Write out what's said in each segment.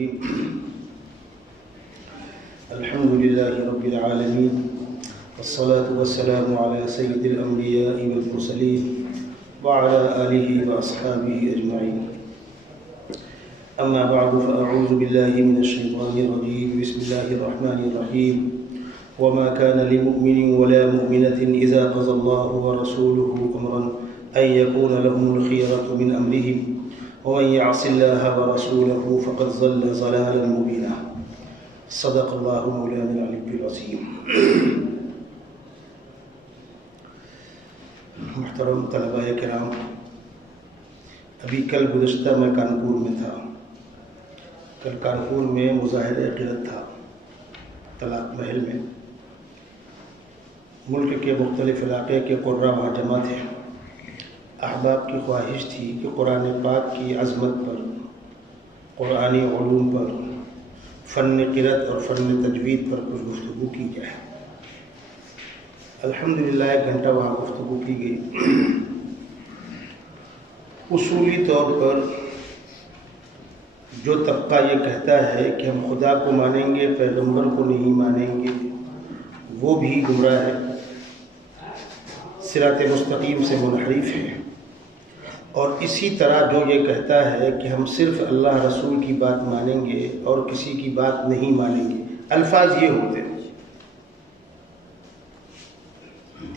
الرحيم الحمد لله رب العالمين والصلاة والسلام على سيد الأنبياء والمرسلين وعلى آله وأصحابه أجمعين أما بعد فأعوذ بالله من الشيطان الرجيم بسم الله الرحمن الرحيم وما كان لمؤمن ولا مؤمنة إذا قضى الله ورسوله أمرا أن يكون لهم الخيرة من أمرهم ومن يعص الله ورسوله فقد ضل ضلالا مبينا صدق الله مولانا العلي العظيم. محترم طلباء کرام، ابھی کل گزشتہ میں کانپور میں تھا. کل کانپور میں مظاہرہ عقیدت تھا طلاق محل میں. ملک کے مختلف علاقے کے قراء وہاں جمع تھے. احباب کی خواہش تھی کہ قرآن پاک کی عظمت پر، قرآنی علوم پر، فن قرأت اور فن تجوید پر کچھ گفتگو کی جائے. الحمدللہ 1 گھنٹہ وہاں گفتگو کی گئی. اصولی طور پر جو طبقہ یہ کہتا ہے کہ ہم خدا کو مانیں گے پیغمبر کو نہیں مانیں گے، وہ بھی گمراہ ہے، صراط مستقیم سے منحرف ہے. اور اسی طرح جو یہ کہتا ہے کہ ہم صرف اللہ رسول کی بات مانیں گے اور کسی کی بات نہیں مانیں گے، الفاظ یہ ہوتے ہیں.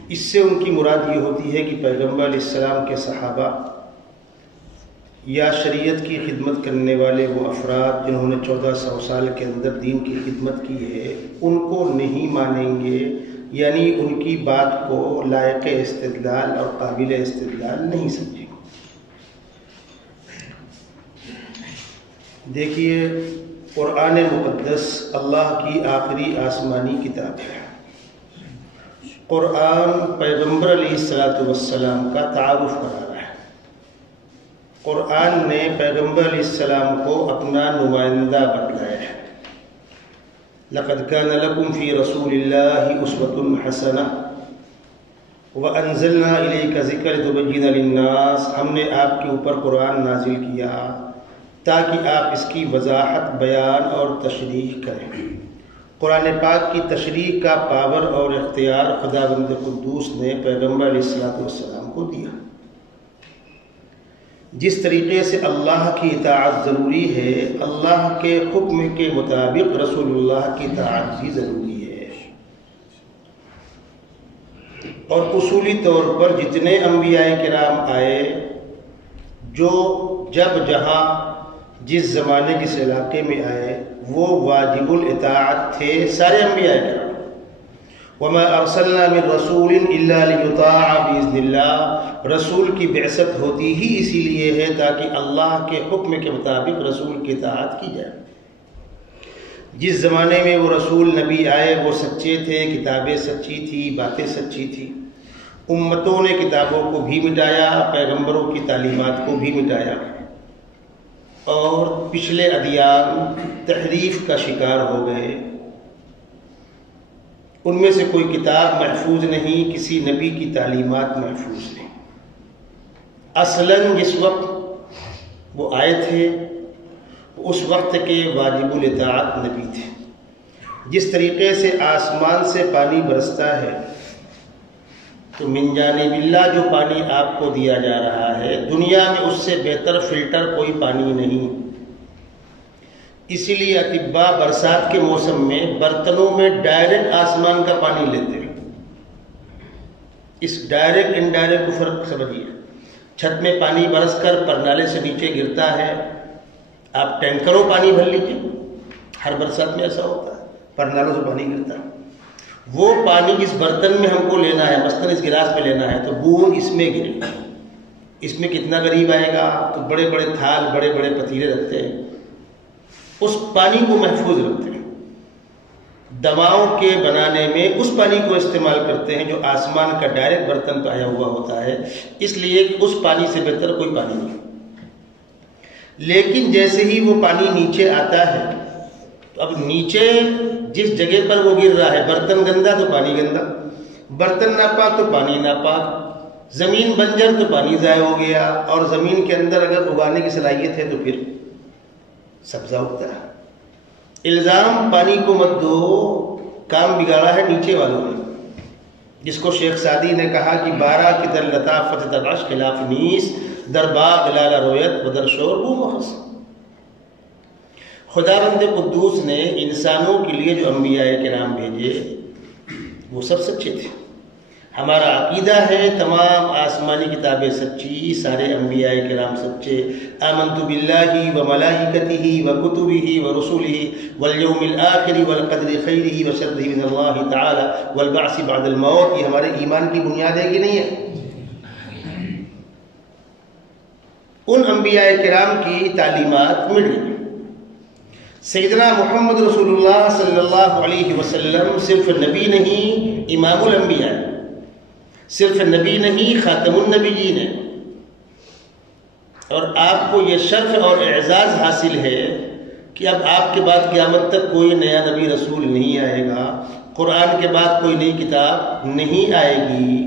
اس سے ان کی مراد یہ ہوتی ہے کہ پیغمبر علیہ السلام کے صحابہ یا شریعت کی خدمت کرنے والے وہ افراد جنہوں نے 1400 سال کے اندر دین کی خدمت کی ہے، ان کو نہیں مانیں گے، یعنی ان کی بات کو لائق استدلال اور قابل استدلال نہیں سمجھیں گے. دیکھیے، قرآن مقدس اللہ کی آخری آسمانی کتاب ہے. قرآن پیغمبر علیہ السلام کا تعارف کرا رہا ہے. قرآن نے پیغمبر علیہ السلام کو اپنا نمائندہ بتلایا ہے. لَقَدْ كَانَ لَكُمْ فِي رَسُولِ اللَّهِ أُسْوَةٌ حَسَنَةٌ وَأَنزَلْنَا إِلَيْكَ ذِكْرَ لِتُبَيِّنَ لِلنَّاسِ. ہم نے آپ کے اوپر قرآن نازل کیا تاکہ آپ اس کی وضاحت، بیان اور تشریح کریں. قرآن پاک کی تشریح کا پاور اور اختیار خداوند قدوس نے پیغمبر علیہ السلام کو دیا. جس طریقے سے اللہ کی اطاعت ضروری ہے، اللہ کے حکم کے مطابق رسول اللہ کی اطاعت بھی ضروری ہے. اور اصولی طور پر جتنے انبیاء کرام آئے، جو جب جہاں جس زمانے جس علاقے میں آئے، وہ واجب الاطاعت تھے سارے انبیاء کرام. وَمَا أَرْسَلْنَا مِن رَّسُولٍ إِلَّا لِيُطَاعَ بِإِذْنِ اللَّهِ. رسول کی بعثت ہوتی ہی اسی لیے ہے تاکہ اللہ کے حکم کے مطابق رسول کی اطاعت کی جائے. جس زمانے میں وہ رسول نبی آئے وہ سچے تھے، کتابیں سچی تھی، باتیں سچی تھی. امتوں نے کتابوں کو بھی مٹایا، پیغمبروں کی تعلیمات کو بھی مٹایا، اور پچھلے ادیان تحریف کا شکار ہو گئے. ان میں سے کوئی کتاب محفوظ نہیں، کسی نبی کی تعلیمات محفوظ نہیں. اصلاً جس وقت وہ آئے تھے اس وقت کے واجب الاطاعت نبی تھے. جس طریقے سے آسمان سے پانی برستا ہے تو من جانب اللہ جو پانی آپ کو دیا جا رہا ہے، دنیا میں اس سے بہتر فلٹر کوئی پانی نہیں. اسی لیے اطباء برسات کے موسم میں برتنوں میں ڈائریکٹ آسمان کا پانی لیتے ہیں. اس ڈائریکٹ انڈائریکٹ کو فرق سمجھیے. چھت میں پانی برس کر پرنالے سے نیچے گرتا ہے، آپ ٹینکروں پانی بھر لیجیے، ہر برسات میں ایسا ہوتا ہے، پرنالوں سے پانی گرتا ہے. وہ پانی اس برتن میں ہم کو لینا ہے، مثلاً اس گلاس میں لینا ہے، تو بوند اس میں گرے. اس میں کتنا غریب آئے گا؟ تو بڑے بڑے تھال، بڑے بڑے پتیلے رکھتے ہیں، اس پانی کو محفوظ رکھتے ہیں. دواؤں کے بنانے میں اس پانی کو استعمال کرتے ہیں جو آسمان کا ڈائریکٹ برتن پہ آیا ہوا ہوتا ہے، اس لیے کہ اس پانی سے بہتر کوئی پانی نہیں. لیکن جیسے ہی وہ پانی نیچے آتا ہے تو اب نیچے جس جگہ پر وہ گر رہا ہے، برتن گندا تو پانی گندا، برتن ناپاک تو پانی ناپاک، زمین بنجر تو پانی ضائع ہو گیا، اور زمین کے اندر اگر اگانے کی صلاحیت ہے تو پھر سبزہ اگتا ہے. الزام پانی کو مت دو، کام بگاڑا ہے نیچے والوں نے، جس کو شیخ سعدی نے کہا کہ 12 کی در لطافت تغش خلاف نیس، در باغ لالا رویت و در شور بو مخص۔ خداوند قدوس نے انسانوں کے لیے جو انبیاء کرام بھیجے وہ سب سچے تھے۔ ہمارا عقیدہ ہے تمام آسمانی کتابیں سچی، سارے انبیاء کرام سچے۔ آمنت باللہ و ملائکتہ و کتبہ و رسلہ والیوم الآخر والقدر خیرہ و شرہ من اللہ تعالی والبعث بعد الموت، یہ ہمارے ایمان کی بنیاد ہے کہ نہیں ہے؟ ان انبیاء کرام کی تعلیمات مل گئی۔ سیدنا محمد رسول اللہ صلی اللہ علیہ وسلم صرف نبی نہیں، امام الانبیاء ہے، صرف نبی نہیں، خاتم النبیین ہے، اور آپ کو یہ شرف اور اعزاز حاصل ہے کہ اب آپ کے بعد قیامت تک کوئی نیا نبی رسول نہیں آئے گا، قرآن کے بعد کوئی نئی کتاب نہیں آئے گی،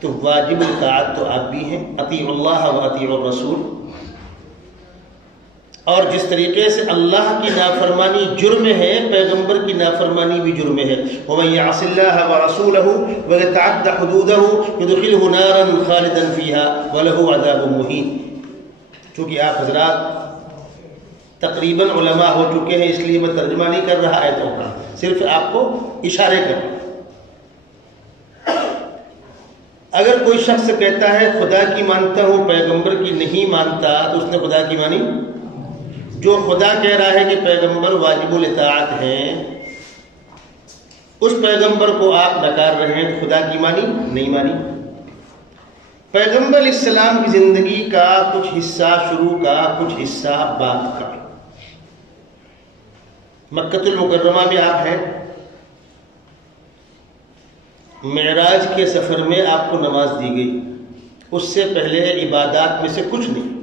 تو واجب اطاعت تو آپ بھی ہیں، اطیعوا اللہ و اطیعوا الرسول۔ اور جس طریقے سے اللہ کی نافرمانی جرم ہے، پیغمبر کی نافرمانی بھی جرم ہے۔ وَمَن يَعْصِ اللَّهَ وَرَسُولَهُ وَيَتَعَدَّ حُدُودَهُ يُدْخِلْهُ نَارًا خَالِدًا فِيهَا وَلَهُ عَذَابٌ مُهِينٌ۔ چونکہ آپ حضرات تقریباً علماء ہو چکے ہیں، اس لیے میں ترجمہ نہیں کر رہا آیتوں کا، صرف آپ کو اشارے کر رہا۔ اگر کوئی شخص کہتا ہے خدا کی مانتا ہوں پیغمبر کی نہیں مانتا، تو اس نے خدا کی مانی؟ جو خدا کہہ رہا ہے کہ پیغمبر واجب الاطاعت ہیں، اس پیغمبر کو آپ نکار رہے ہیں، تو خدا کی مانی؟ نہیں مانی۔ پیغمبر علیہ السلام کی زندگی کا کچھ حصہ شروع کا، کچھ حصہ بعد کا۔ مکہ المکرمہ میں آپ ہیں، معراج کے سفر میں آپ کو نماز دی گئی، اس سے پہلے عبادات میں سے کچھ نہیں،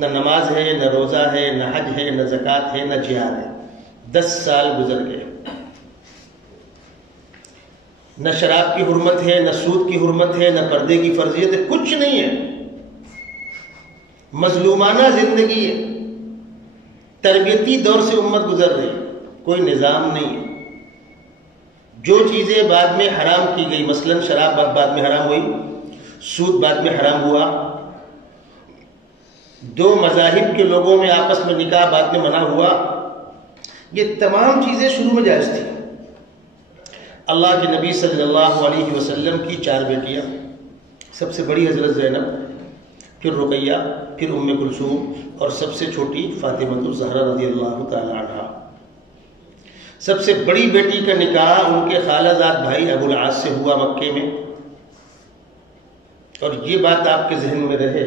نہ نماز ہے، نہ روزہ ہے، نہ حج ہے، نہ زکوٰۃ ہے، نہ جہاد ہے۔ 10 سال گزر گئے، نہ شراب کی حرمت ہے، نہ سود کی حرمت ہے، نہ پردے کی فرضیت ہے، کچھ نہیں ہے، مظلومانہ زندگی ہے، تربیتی دور سے امت گزر رہی، کوئی نظام نہیں ہے۔ جو چیزیں بعد میں حرام کی گئی، مثلا شراب بعد میں حرام ہوئی، سود بعد میں حرام ہوا، 2 مذاہب کے لوگوں میں آپس میں نکاح بعد میں منع ہوا، یہ تمام چیزیں شروع میں جائز تھی۔ اللہ کے نبی صلی اللہ علیہ وسلم کی 4 بیٹیاں، سب سے بڑی حضرت زینب، پھر رقیہ، پھر ام کلثوم، اور سب سے چھوٹی فاطمہ الزہرا رضی اللہ تعالی عنہا۔ سب سے بڑی بیٹی کا نکاح ان کے خالہ زاد بھائی ابو العاص سے ہوا مکے میں۔ اور یہ بات آپ کے ذہن میں رہے،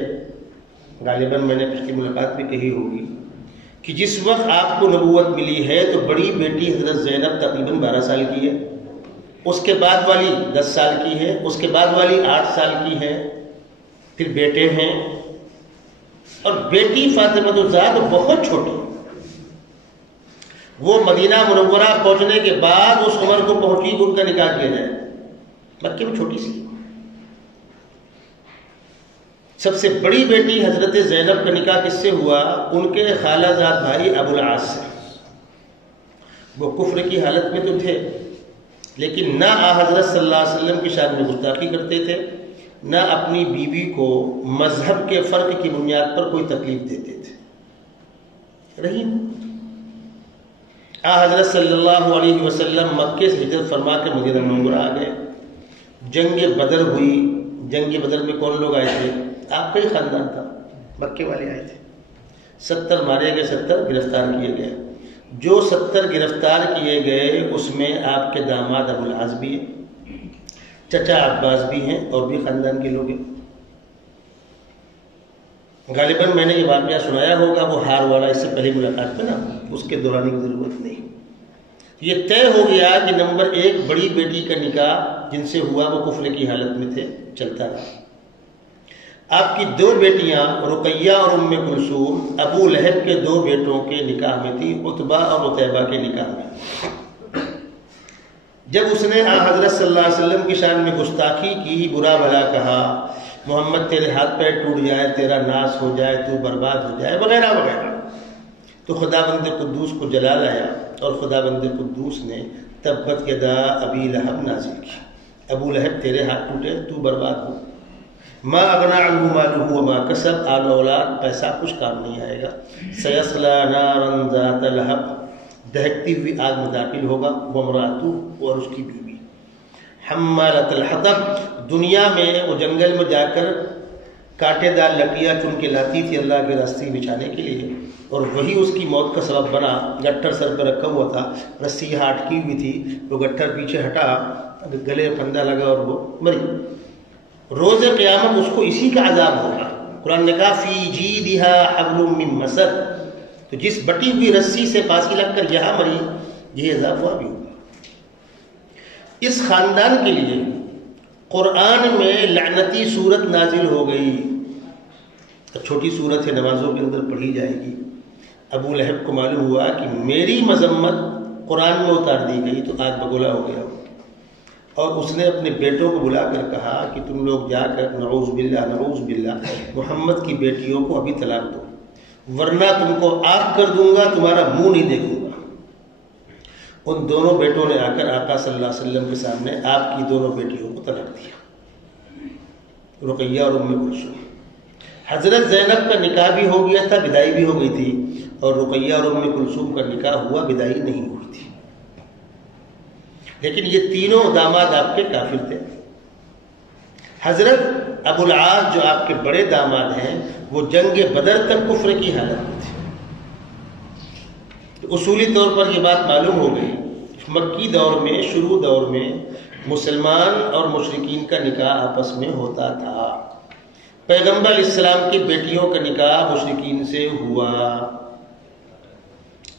غالباً میں نے پچھلی ملاقات بھی کہی ہوگی کہ جس وقت آپ کو نبوت ملی ہے تو بڑی بیٹی حضرت زینب تقریباً 12 سال کی ہے، اس کے بعد والی 10 سال کی ہے، اس کے بعد والی 8 سال کی ہے، پھر بیٹے ہیں، اور بیٹی فاطمہ الزہرا بہت چھوٹی، وہ مدینہ منورہ پہنچنے کے بعد اس عمر کو پہنچی کہ ان کا نکاح کیا جائے، مکے میں چھوٹی سی۔ سب سے بڑی بیٹی حضرت زینب کا نکاح کس سے ہوا؟ ان کے خالہ زاد بھائی ابو العاص سے۔ وہ کفر کی حالت میں تو تھے، لیکن نہ حضرت صلی اللہ علیہ وسلم کی شان میں گستاخی کرتے تھے، نہ اپنی بیوی کو مذہب کے فرق کی بنیاد پر کوئی تکلیف دیتے تھے۔ رحیم حضرت صلی اللہ علیہ وسلم مکے سے ہجرت فرما کے مدینہ منورہ آ گئے، جنگ بدر ہوئی۔ جنگ بدر میں کون لوگ آئے تھے؟ آپ کا ہی خاندان تھا، مکے والے آئے تھے۔ 70 مارے گئے، 70 گرفتار کیے گئے۔ جو 70 گرفتار کیے گئے اس میں آپ کے داماد ابو العاص بھی ہیں، چچا عباس بھی ہیں، اور بھی خاندان کے لوگ ہیں۔ غالباً میں نے یہ واقعہ سنایا ہوگا، وہ ہار والا، اس سے پہلی ملاقات میں نا، اس کے دوران کی ضرورت نہیں۔ یہ طے ہو گیا کہ نمبر 1 بڑی بیٹی کا نکاح جن سے ہوا وہ کفر کی حالت میں تھے، چلتا رہا۔ آپ کی 2 بیٹیاں رقیہ اور ام کلثوم ابو لہب کے 2 بیٹوں کے نکاح میں تھی، عتبہ اور عتیبہ کے نکاح میں۔ جب اس نے حضرت صلی اللہ علیہ وسلم کی شان میں گستاخی کی، برا بھلا کہا، محمد تیرے ہاتھ پیر ٹوٹ جائے، تیرا ناس ہو جائے، تو برباد ہو جائے، وغیرہ وغیرہ، تو خداوند قدوس کو جلال آیا اور خداوند قدوس نے تبت یدا ابی لہب نازل کی. ابو لہب تیرے ہاتھ ٹوٹے، تو برباد ہو. ما اغنی عنہ مالہ وما کسب، آل اولاد پیسہ کچھ کام نہیں آئے گا. سیصلی نارا ذات لہب، دہکتی ہوئی آگ میں داخل ہوگا. وامرأتہ، اور اس کی بیوی. حمالۃ الحطب، دنیا میں وہ جنگل میں جا کر کانٹے دار لکڑیاں چن کے لاتی تھی اللہ کے راستے بچھانے کے لیے، اور وہی اس کی موت کا سبب بنا. گٹھر سر پہ رکھا ہوا تھا، رسی یہاں اٹکی ہوئی تھی، وہ گٹھر پیچھے ہٹا، گلے پھندا لگا اور وہ مری. روز قیامت اس کو اسی کا عذاب ہوگا. قرآن نے کہا فی جیدہا حبل من مسد، تو جس بٹی ہوئی رسی سے پھانسی لگ کر یہاں مری، یہ عذاب ہوا بھی ہوگا. اس خاندان کے لیے قرآن میں لعنتی صورت نازل ہو گئی. چھوٹی صورت ہے، نمازوں کے اندر پڑھی جائے گی. ابو لہب کو معلوم ہوا کہ میری مذمت قرآن میں اتار دی گئی تو آگ بگولا ہو گیا، اور اس نے اپنے بیٹوں کو بلا کر کہا کہ تم لوگ جا کر نعوذ باللہ محمد کی بیٹیوں کو ابھی طلاق دو، ورنہ تم کو آگ کر دوں گا، تمہارا منہ نہیں دیکھوں گا. ان دونوں بیٹوں نے آ کر آقا صلی اللہ علیہ وسلم کے سامنے آپ کی دونوں بیٹیوں کو طلاق دیا، رقیہ اور ام کلثوم. حضرت زینب کا نکاح بھی ہو گیا تھا، بدائی بھی ہو گئی تھی، اور رقیہ اور ام کلثوم کا نکاح ہوا، بدائی نہیں ہوئی تھی. لیکن یہ تینوں داماد آپ کے کافر تھے. حضرت ابو العاص جو آپ کے بڑے داماد ہیں وہ جنگ بدر تک کفر کی حالت میں تھے. تو اصولی طور پر یہ بات معلوم ہو گئی، مکی دور میں، شروع دور میں مسلمان اور مشرکین کا نکاح آپس میں ہوتا تھا. پیغمبر علیہ السلام کی بیٹیوں کا نکاح مشرکین سے ہوا.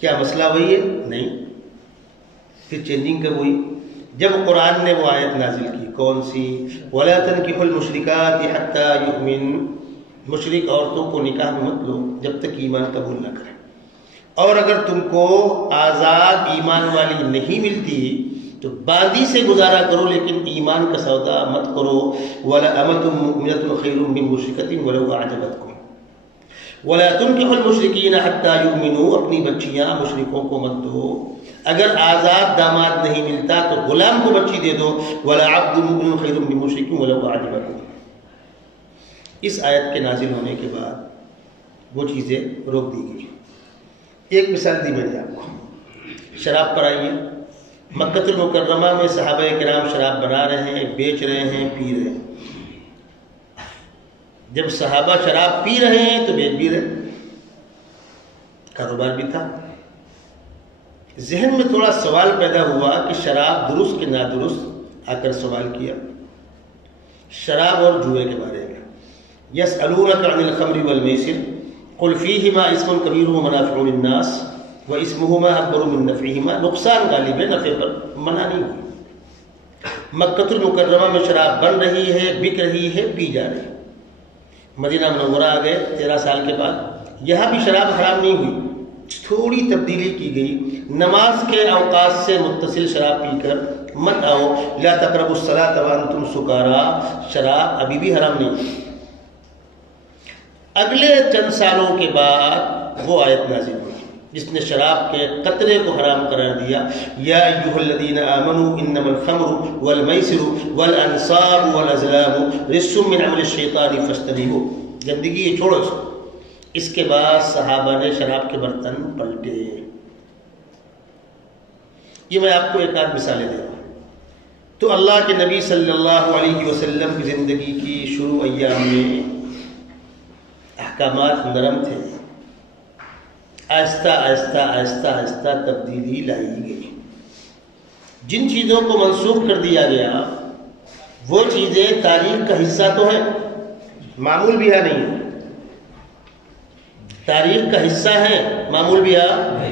کیا مسئلہ وہی ہے؟ نہیں، پھر چینجنگ کب ہوئی؟ جب قرآن نے وہ آیت نازل کی. کون سی؟ وَلَا تَنْكِحُوا الْمُشْرِكَاتِ حَتَّى يُؤْمِنْ، مشرک عورتوں کو نکاح میں مت لو جب تک ایمان قبول نہ کریں، اور اگر تم کو آزاد ایمان والی نہیں ملتی تو باندی سے گزارا کرو، لیکن ایمان کا سودا مت کرو. وَلَأَمَةٌ مُؤْمِنَةٌ خَيْرٌ مِّن مُشْرِكَةٍ وَلَوْ أَعْجَبَتْكُمْ وَلَا تُنْكِحُوا الْمُشْرِكِينَ حَتَّى يُؤْمِنُوا، اپنی بچیاں مشرکوں کو مت دو. اگر آزاد داماد نہیں ملتا تو غلام کو بچی دے دو. وَلَا عَبْدٌ مُؤْمِنٌ خَيْرٌ مِّن مُشْرِكٍ وَلَوْ أَعْجَبَكُمْ. اس آیت کے نازل ہونے کے بعد وہ چیزیں روک دی گئی. ایک مثال دی میں نے آپ کو، شراب پر آئیے. مکہ المکرمہ میں صحابہ کرام شراب بنا رہے ہیں، بیچ رہے ہیں، پی رہے ہیں. جب صحابہ شراب پی رہے ہیں تو بیچ بھی رہے، کاروبار بھی تھا. ذہن میں تھوڑا سوال پیدا ہوا کہ شراب درست کہ نادرست. آ کر سوال کیا شراب اور جوئے کے بارے میں. یسألونک عن الخمر والمیسر قل فیہما اسم کبیر ومنافع للناس واسمہما اکبر من نفعہما. نقصان غالب ہے، نفع پر منع نہیں ہوئی. مکہ المکرمہ میں شراب بن رہی ہے، بک رہی ہے، پی جا رہی ہے. مدینہ منورہ آ گئے 13 سال کے بعد، یہاں بھی شراب حرام نہیں ہوئی، تھوڑی تبدیلی کی گئی. نماز کے اوقات سے متصل شراب پی کر مت آؤ. لا تقربوا الصلاۃ وانتم سکارا، شراب ابھی بھی حرام نہیں. اگلے چند سالوں کے بعد وہ آیت نازل ہوئی جس نے شراب کے قطرے کو حرام قرار دیا. یا ایھا الذین آمنوا انما الخمر والمیسر والانصاب والازلام رجس من عمل الشیطان فاجتنبوہ. گندگی یہ چھوڑو اس کو. اس کے بعد صحابہ نے شراب کے برتن پلٹے. یہ میں آپ کو ایک آدھ مثالیں دے رہا ہوں. تو اللہ کے نبی صلی اللہ علیہ وسلم کی زندگی کی شروع ایام میں احکامات نرم تھے. آہستہ آہستہ آہستہ آہستہ تبدیلی لائی گئی. جن چیزوں کو منسوخ کر دیا گیا وہ چیزیں تاریخ کا حصہ تو ہیں، معمول بھی ہے نہیں. تاریخ کا حصہ ہے، معمول بھی ہے.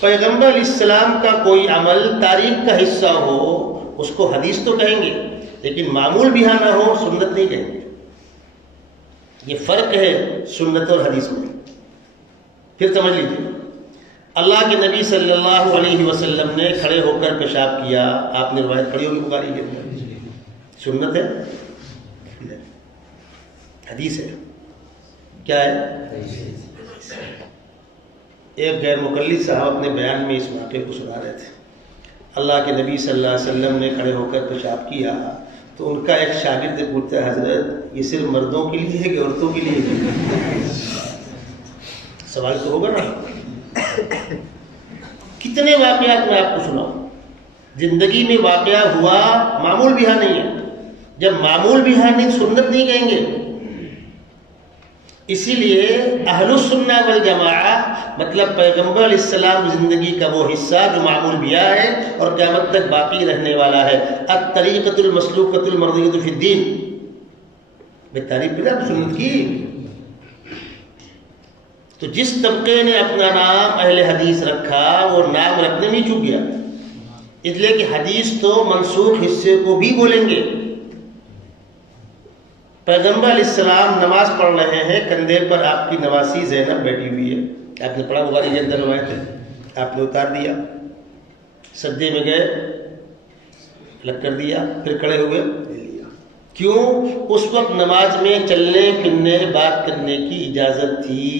پیغمبر علیہ السلام کا کوئی عمل تاریخ کا حصہ ہو اس کو حدیث تو کہیں گے، لیکن معمول بھی نہ ہو سنت نہیں کہیں گے. یہ فرق ہے سنت اور حدیث میں. پھر سمجھ لیجیے، اللہ کے نبی صلی اللہ علیہ وسلم نے کھڑے ہو کر پیشاب کیا. آپ نے روایت پڑھی ہوگی بخاری کے اندر. سنت ہے؟ حدیث ہے؟ کیا ہے؟ ایک غیر مقلد صاحب اپنے بیان میں اس واقعے کو سنا رہے تھے. اللہ کے نبی صلی اللہ علیہ وسلم نے کھڑے ہو کر پیشاب کیا تو ان کا ایک شاگرد پوچھتا ہے حضرت یہ صرف مردوں کے لیے ہے کہ عورتوں کے لیے ہے؟ سوال تو ہوگا نا. کتنے واقعات میں آپ کو سناؤں. زندگی میں واقعہ ہوا معمول بھی نہیں ہے. جب معمول بھی نہیں سنت نہیں کہیں گے. اسی لیے اہل السنہ والجماعہ مطلب پیغمبر علیہ السلام زندگی کا وہ حصہ جو معمول بھی ہے اور قیامت تک باقی رہنے والا ہے. الطریقۃ المسلوکۃ المرضیۃ فی الدین. بے تعریف بنا سنت کی. تو جس طبقے نے اپنا نام اہل حدیث رکھا وہ نام رکھنے نہیں چوک گیا. اس لیے کہ حدیث تو منسوخ حصے کو بھی بولیں گے. پیغمبر علیہ السلام نماز پڑھ رہے ہیں, کندھے پر آپ کی نواسی زینب بیٹھی ہوئی ہے. آپ نے پڑھا بخاری کے اندر روایت ہے. آپ نے اتار دیا, سجدے میں گئے, الگ کر دیا, پھر کھڑے ہوئے لے لیا. کیوں؟ اس وقت نماز میں چلنے پھرنے بات کرنے کی اجازت تھی.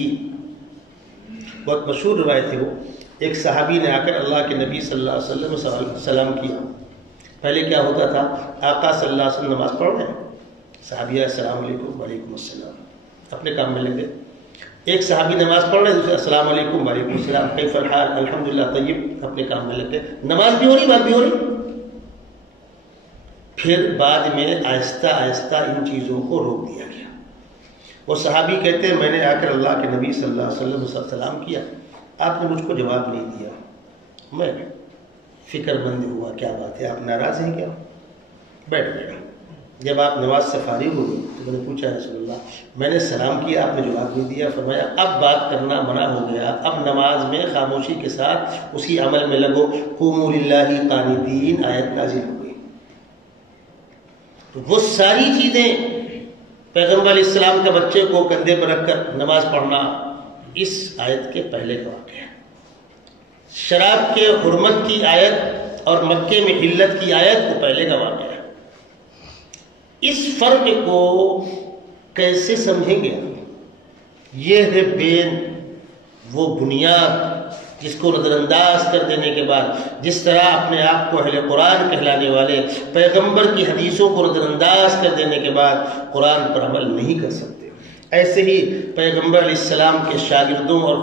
بہت مشہور روایت ہے وہ. ایک صحابی نے آ کر اللہ کے نبی صلی اللہ علیہ وسلم سلام کیا. پہلے کیا ہوتا تھا, آقا صلی اللہ علیہ وسلم نماز پڑھ رہے ہیں, صحابیہ السلام علیکم وعلیکم السلام, اپنے کام میں لگے. ایک صحابی نماز پڑھ رہے ہیں, دوسرے السلام علیکم وعلیکم السلام, کیف الحال, الحمدللہ طیب, اپنے کام میں لگے. نماز بھی ہو رہی, بات بھی ہو رہی. پھر بعد میں آہستہ آہستہ ان چیزوں کو روک دیا گیا. وہ صحابی کہتے ہیں میں نے آ کر اللہ کے نبی صلی اللہ علیہ وسلم سے سلام کیا, آپ نے مجھ کو جواب نہیں دیا. میں فکر مند ہوا, کیا بات ہے, آپ ناراض ہیں کیا؟ بیٹھ گیا. جب آپ نماز سے فارغ ہوئے تو میں نے پوچھا رسول اللہ میں نے سلام کیا, آپ نے جواب نہیں دیا. فرمایا اب بات کرنا منع ہو گیا, اب نماز میں خاموشی کے ساتھ اسی عمل میں لگو. قوموا للہ قانتین آیت نازل ہو گئی. تو وہ ساری چیزیں پیغمبر علیہ السلام کے بچے کو کندھے پر رکھ کر نماز پڑھنا اس آیت کے پہلے کا واقعہ ہے. شراب کے حرمت کی آیت اور مکے میں حلت کی آیت کو پہلے کا واقعہ ہے. اس فرق کو کیسے سمجھیں گے؟ یہ ہے بین وہ بنیاد جس کو نظر انداز کر دینے کے بعد, جس طرح اپنے آپ کو اہل قرآن کہلانے والے پیغمبر کی حدیثوں کو نظر انداز کر دینے کے بعد قرآن پر عمل نہیں کر سکتے, ایسے ہی پیغمبر علیہ السلام کے شاگردوں اور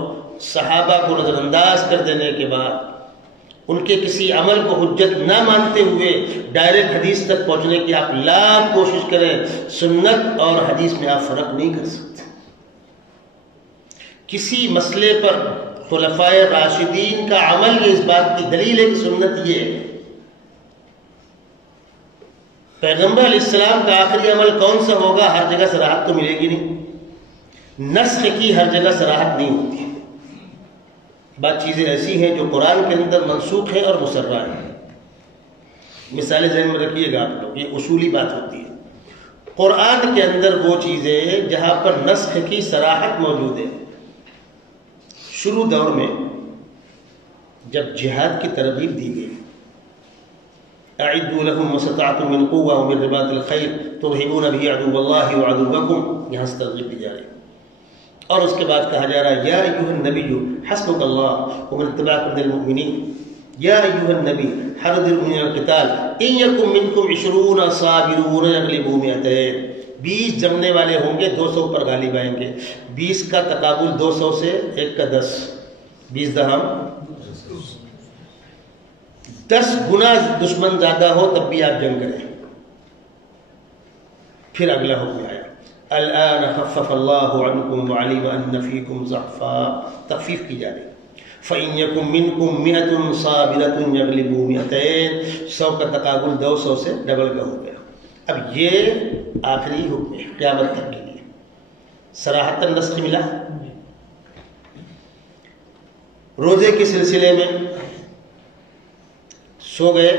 صحابہ کو نظر انداز کر دینے کے بعد ان کے کسی عمل کو حجت نہ مانتے ہوئے ڈائریکٹ حدیث تک پہنچنے کی آپ لاکھ کوشش کریں, سنت اور حدیث میں آپ فرق نہیں کر سکتے. کسی مسئلے پر خلفائے راشدین کا عمل یہ اس بات کی دلیل ہے کہ سنت یہ ہے. پیغمبر علیہ السلام کا آخری عمل کون سا ہوگا, ہر جگہ صراحت تو ملے گی نہیں. نسخ کی ہر جگہ صراحت نہیں ہوتی. بات چیزیں ایسی ہیں جو قرآن کے اندر منسوخ ہیں اور مسرہ ہیں. مثالیں ذہن میں رکھیے گا آپ لوگ, یہ اصولی بات ہوتی ہے. قرآن کے اندر وہ چیزیں جہاں پر نسخ کی صراحت موجود ہے. شروع دور میں جب جہاد کی ترغیب دی گئی, اعدوا لهم ما استطعتم من قوة ومن رباط الخيل ترهبون به عدو الله وعدوكم, یہاں سے ترغیب دی جا رہی. اور اس کے بعد کہا جا رہا ہے یا ایھا النبی حسبک اللہ ومن اتبعک من المؤمنین, یا ایھا النبی حرض المؤمنین القتال ان یکن منکم 20 صابرون یغلبوا 200. 20 جمنے والے ہوں گے 200 پر غالب آئیں گے. 20 کا تقابل 200 سے 1 کا 10, 20 دہم 10 گنا دشمن زیادہ ہو تب بھی آپ جنگ کریں. پھر اگلا حکم آیا الآن خفف اللہ عنکم وعلم ان فیکم ضعفا, تخفیف کی جا رہی. فإن یکن منکم 100 صابرۃ یغلبوا 200, 100 کا تقابل 200 سے ڈبل کا ہو گیا. اب یہ آخری حکم ہے قیامت تک کے لیے. صراحت نسخ ملا. روزے کے سلسلے میں سو گئے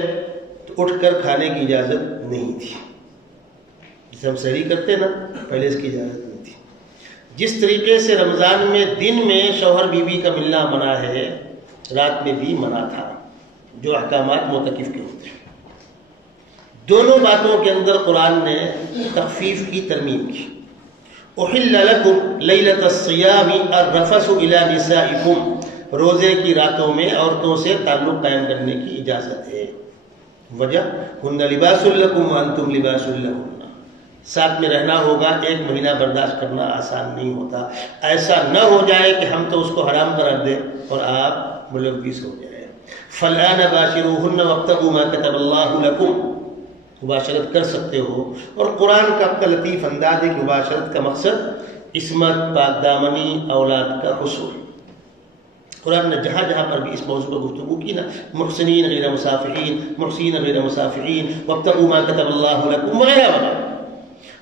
تو اٹھ کر کھانے کی اجازت نہیں تھی. جسے ہم سحری کرتے نا, پہلے اس کی اجازت نہیں تھی. جس طریقے سے رمضان میں دن میں شوہر بیوی کا ملنا منع ہے, رات میں بھی منع تھا, جو احکامات معتکف کے ہوتے ہیں. دونوں باتوں کے اندر قرآن نے تخفیف کی ترمیم کی. احل لکم لیلۃ الصیام الرفث الی نسائکم روزے کی راتوں میں عورتوں سے تعلق قائم کرنے کی اجازت ہے. وجہ ہن لباس لکم وانتم لباس لہن. ساتھ میں رہنا ہوگا، 1 مہینہ برداشت کرنا آسان نہیں ہوتا. ایسا نہ ہو جائے کہ ہم تو اس کو حرام قرار دیں اور آپ ملوث ہو جائیں. فالآن باشروہن وابتغوا ما کتب اللہ لکم. مباشرت کر سکتے ہو. اور قرآن کا اپنا لطیف انداز ہے کہ مباشرت کا مقصد عصمت، پاک دامنی، اولاد کا حصول. قرآن نے جہاں جہاں پر بھی اس موضوع پر گفتگو کی نا، محسنین غیر مصافحین، محسنین غیر مصافحین، وابتغوا ما کتب اللہ لکم وغیرہ وغیرہ.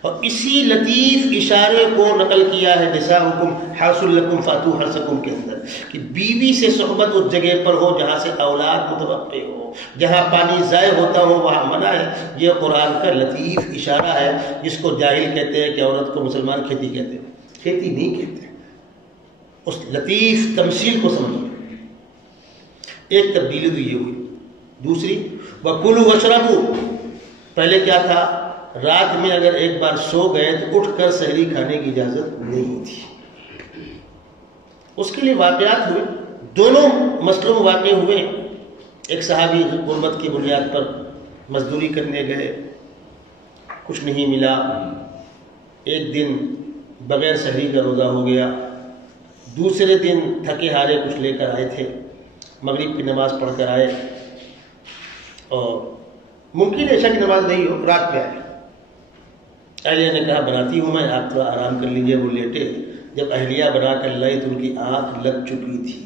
اور اسی لطیف اشارے کو نقل کیا ہے نساؤکم حرث لکم فاتوا حرثکم کے اندر، کہ بیوی سے صحبت اس جگہ پر ہو جہاں سے اولاد متوقع ہو، جہاں پانی ضائع ہوتا ہو وہاں منع ہے. یہ قرآن کا لطیف اشارہ ہے، جس کو جاہل کہتے ہیں کہ عورت کو مسلمان کھیتی کہتے ہیں. کھیتی نہیں کہتے. اس لطیف تمثیل کو سمجھیں. ایک تبدیلی تو یہ ہوئی. دوسری وَكُلُوا وَاشْرَبُوا. پہلے کیا تھا؟ رات میں اگر ایک بار سو گئے تو اٹھ کر سحری کھانے کی اجازت نہیں تھی. اس کے لیے واقعات ہوئے، دونوں مسئلوں میں واقع ہوئے. ایک صحابی غربت کی بنیاد پر مزدوری کرنے گئے، کچھ نہیں ملا. ایک دن بغیر سحری کا روزہ ہو گیا. دوسرے دن تھکے ہارے کچھ لے کر آئے تھے، مغرب کی نماز پڑھ کر آئے، اور ممکن ہے عشاء کی نماز نہیں ہو، رات میں آئے. اہلیہ نے کہا بناتی ہوں میں، آپ تھوڑا آرام کر لیجیے. وہ لیٹے. جب اہلیہ بنا کر لائی تو ان کی آنکھ لگ چکی تھی.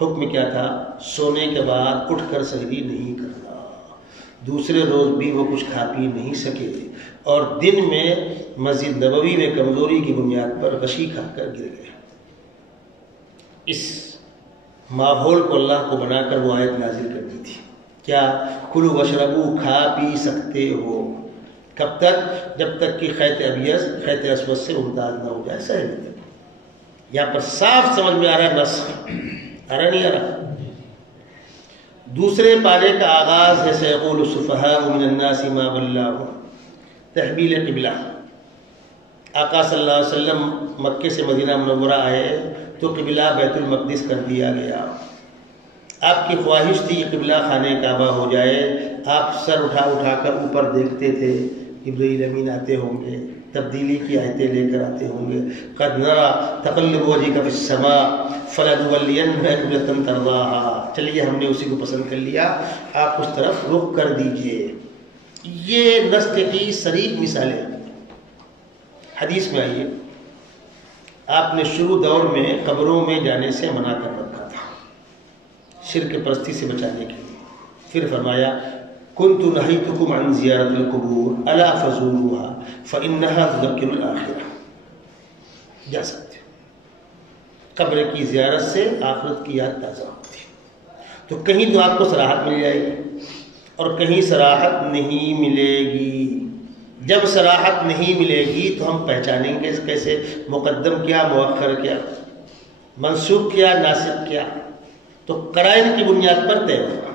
حکم کیا تھا؟ سونے کے بعد اٹھ کر سحری نہیں کرنا. دوسرے روز بھی وہ کچھ کھا پی نہیں سکے، اور دن میں مسجد نبوی میں کمزوری کی بنیاد پر غشی کھا کر گر گئے. اس ماحول کو اللہ کو بنا کر وہ آیت نازل کر دی تھی. کیا؟ کلوا واشربوا، کھا پی سکتے ہو. کب تک؟ جب تک کہ خیط ابیض خیط اسود سے امتاز نہ ہو جائے. صحیح نہیں. یہاں پر صاف سمجھ میں آ رہا ہے نسخ. آ رہا نہیں آ رہا؟ دوسرے پارے کا آغاز ہے سیقول السفہاء من الناس ما ولاهم. تحویل قبلہ. آقا صلی اللہ علیہ وسلم مکے سے مدینہ منورہ آئے تو قبلہ بیت المقدس کر دیا گیا. آپ کی خواہش تھی کہ قبلہ خانہ کعبہ ہو جائے. آپ سر اٹھا اٹھا کر اوپر دیکھتے تھے. جبرائیل امین آتے ہوں گے، تبدیلی کی آیتیں لے کر آتے ہوں گے. قد نرى تقلب وجهك في السماء فلنولينك قبلة ترضاها. چلیے ہم نے اسی کو پسند کر لیا، آپ اس طرف رخ کر دیجئے. یہ نسخ کی صریح مثالیں حدیث میں آئی ہے. آپ نے شروع دور میں قبروں میں جانے سے منع کر رکھا تھا، شرک پرستی سے بچانے کے لیے. پھر فرمایا كنت نهيتكم عن زيارة القبور ألا فزوروها فإنها تذكر الآخرة. جا سکتے قبر کی زیارت سے آخرت کی یاد تازہ ہوتی. تو کہیں تو آپ کو صراحت مل جائے گی اور کہیں صراحت نہیں ملے گی. جب صراحت نہیں ملے گی تو ہم پہچانیں گے کیسے مقدم کیا، مؤخر کیا، منسوخ کیا، ناسخ کیا؟ تو قرائن کی بنیاد پر طے ہوگا.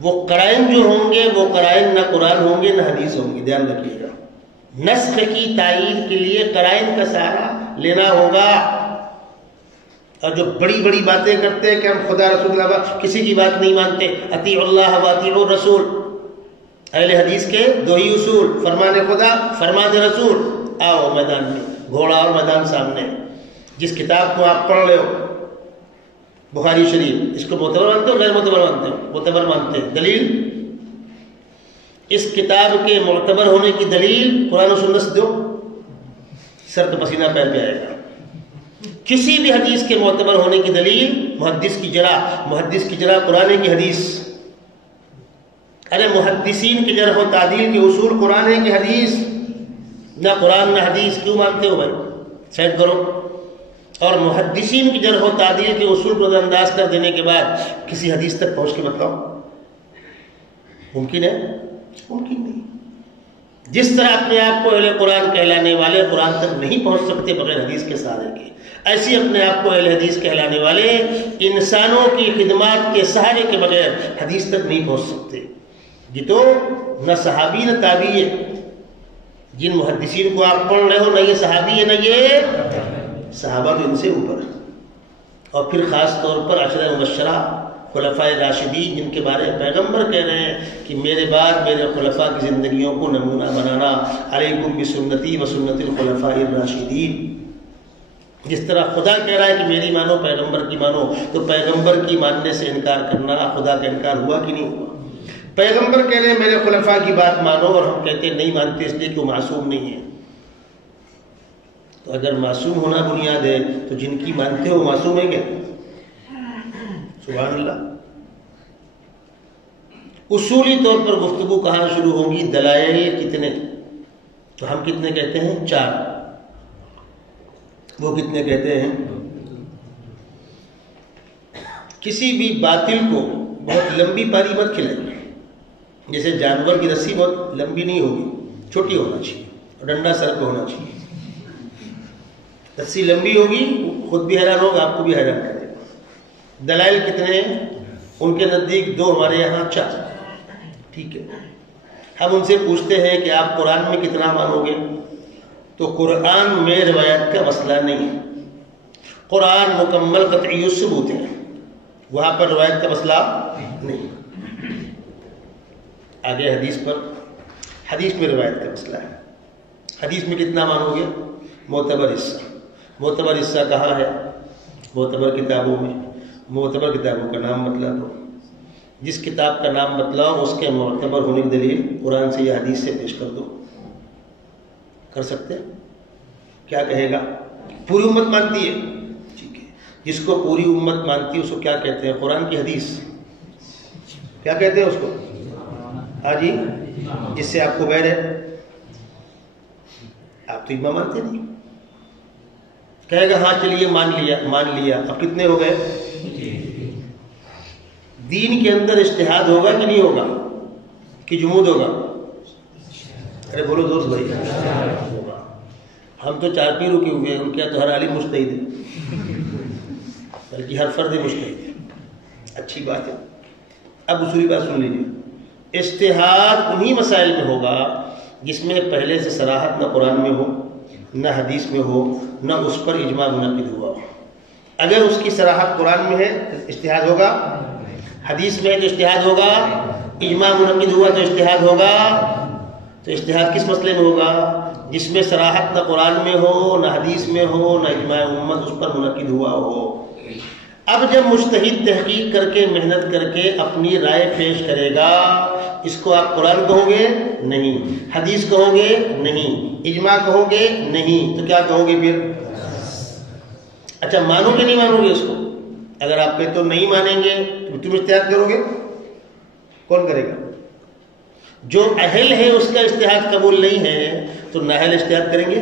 وہ قرائن جو ہوں گے وہ قرائن نہ قرآن ہوں گے نہ حدیث ہوں گے. دھیان رکھیے گا، نسخ کی تائید کے لیے قرائن کا سہارا لینا ہوگا. اور جو بڑی بڑی باتیں کرتے ہیں کہ ہم خدا رسول اللہ کسی کی بات نہیں مانتے، اطیعوا اللہ واطیعوا الرسول. اہل حدیث کے دو ہی اصول، فرمان خدا، فرمان رسول. آؤ میدان میں، گھوڑا اور میدان سامنے. جس کتاب کو آپ پڑھ رہے ہو، بخاری شریف، اس کو معتبر مانتے ہو غیر معتبر مانتے ہو؟ معتبر مانتے ہیں. دلیل؟ اس کتاب کے معتبر ہونے کی دلیل قرآن و سنت سے دو، سر تو پسینہ پیر پہ آئے گا. کسی بھی حدیث کے معتبر ہونے کی دلیل محدث کی جرح قرآن کی حدیث. ارے محدثین کی جرح و تعدیل کے اصول قرآن کی حدیث، نہ قرآن نہ حدیث. کیوں مانتے ہو بھائی؟ سیٹ کرو. اور محدثین کی جرح و تعدیل کے اصول کو نظر انداز کر دینے کے بعد کسی حدیث تک پہنچ کے بتاؤ، ممکن ہے؟ ممکن نہیں. جس طرح اپنے آپ کو اہل قرآن کہلانے والے قرآن تک نہیں پہنچ سکتے بغیر حدیث کے سہارے کے، ایسی اپنے آپ کو اہل حدیث کہلانے والے انسانوں کی خدمات کے سہارے کے بغیر حدیث تک نہیں پہنچ سکتے. یہ تو نہ صحابی نہ تابعی ہے. جن محدثین کو آپ پڑھ رہے ہو نہ یہ صحابی ہے نہ یہ صحابہ، تو ان سے اوپر. اور پھر خاص طور پر عشرہ مبشرہ خلفائے راشدین، جن کے بارے میں پیغمبر کہہ رہے ہیں کہ میرے بعد میرے خلفاء کی زندگیوں کو نمونہ بنانا، علیکم بسنتی و سنت الخلفاء الراشدین۔ جس طرح خدا کہہ رہا ہے کہ میری مانو، پیغمبر کی مانو، تو پیغمبر کی ماننے سے انکار کرنا خدا کا انکار ہوا کہ نہیں ہوا؟ پیغمبر کہہ رہے ہیں میرے خلفاء کی بات مانو، اور ہم کہتے ہیں نہیں مانتے اس لیے کہ وہ معصوم نہیں ہے۔ تو اگر معصوم ہونا بنیاد ہے تو جن کی مانتے ہو وہ معصوم ہے کیا؟ سبحان اللہ۔ اصولی طور پر گفتگو کہاں شروع ہوگی؟ دلائل کتنے؟ تو ہم کتنے کہتے ہیں؟ 4۔ وہ کتنے کہتے ہیں؟ کسی بھی باطل کو بہت لمبی پاری مت کھلائیں۔ جیسے جانور کی رسی بہت لمبی نہیں ہوگی، چھوٹی ہونا چاہیے، اور ڈنڈا سر پہ ہونا چاہیے۔ رسی لمبی ہوگی، خود بھی حیران ہوگا، آپ کو بھی حیران کرے گا۔ دلائل کتنے ہیں؟ ان کے نزدیک 2، ہمارے یہاں 4۔ ٹھیک ہے، ہم ان سے پوچھتے ہیں کہ آپ قرآن میں کتنا مانو گے؟ تو قرآن میں روایت کا مسئلہ نہیں ہے، قرآن مکمل قطعی ثبوت ہے، وہاں پر روایت کا مسئلہ نہیں۔ آگے حدیث پر، حدیث میں روایت کا مسئلہ ہے۔ حدیث میں کتنا مانو گے؟ معتبر حصہ۔ معتبر حصہ کہاں ہے؟ معتبر کتابوں میں۔ معتبر کتابوں کا نام بتلا دو، جس کتاب کا نام بتلاؤ اس کے معتبر ہونے کی دلیل قرآن سے یا حدیث سے پیش کر دو۔ کر سکتے ہیں؟ کیا کہے گا؟ پوری امت مانتی ہے، ٹھیک ہے، جس کو پوری امت مانتی ہے اس کو کیا کہتے ہیں؟ قرآن کی حدیث کیا کہتے ہیں اس کو؟ ہاں جی، جس سے آپ کو بیر ہے، آپ تو اجماع مانتے نہیں۔ کہے گا ہاں چلیے مان لیا، اب کتنے ہو گئے؟ دین کے اندر اجتہاد ہوگا کہ نہیں ہوگا؟ کہ جمود ہوگا؟ ارے بولو دوست بھائی، ہوگا۔ ہم تو 4 پیر رکے ہوئے ہیں، ان کے تو ہر عالم مجتہد ہے، بلکہ ہر فرد مجتہد ہے۔ اچھی بات ہے۔ اب اصولی بات سن لیجیے، اجتہاد انہی مسائل میں ہوگا جس میں پہلے سے صراحت نہ قرآن میں ہو نہ حدیث میں ہو نہ اس پر اجماع منعقد ہوا ہو۔ اگر اس کی صراحت قرآن میں ہے تو اجتہاد ہوگا، حدیث میں ہے تو اجتہاد ہوگا، اجماع منعقد ہوا تو اجتہاد ہوگا۔ تو اجتہاد کس مسئلے میں ہوگا؟ جس میں صراحت نہ قرآن میں ہو نہ حدیث میں ہو نہ اجماع امت اس پر منعقد ہوا ہو۔ اب جب مجتہد تحقیق کر کے محنت کر کے اپنی رائے پیش کرے گا، اس کو آپ قرآن کہو گے؟ نہیں۔ حدیث کہو گے؟ نہیں۔ اجماع کہو گے؟ نہیں۔ تو کیا کہو گے پھر؟ اچھا مانو گے نہیں مانو گے اس کو؟ اگر آپ کہتے تو نہیں مانیں گے تو تم اجتہاد کرو گے؟ کون کرے گا؟ جو اہل ہے اس کا اجتہاد قبول نہیں ہے تو نااہل اجتہاد کریں گے؟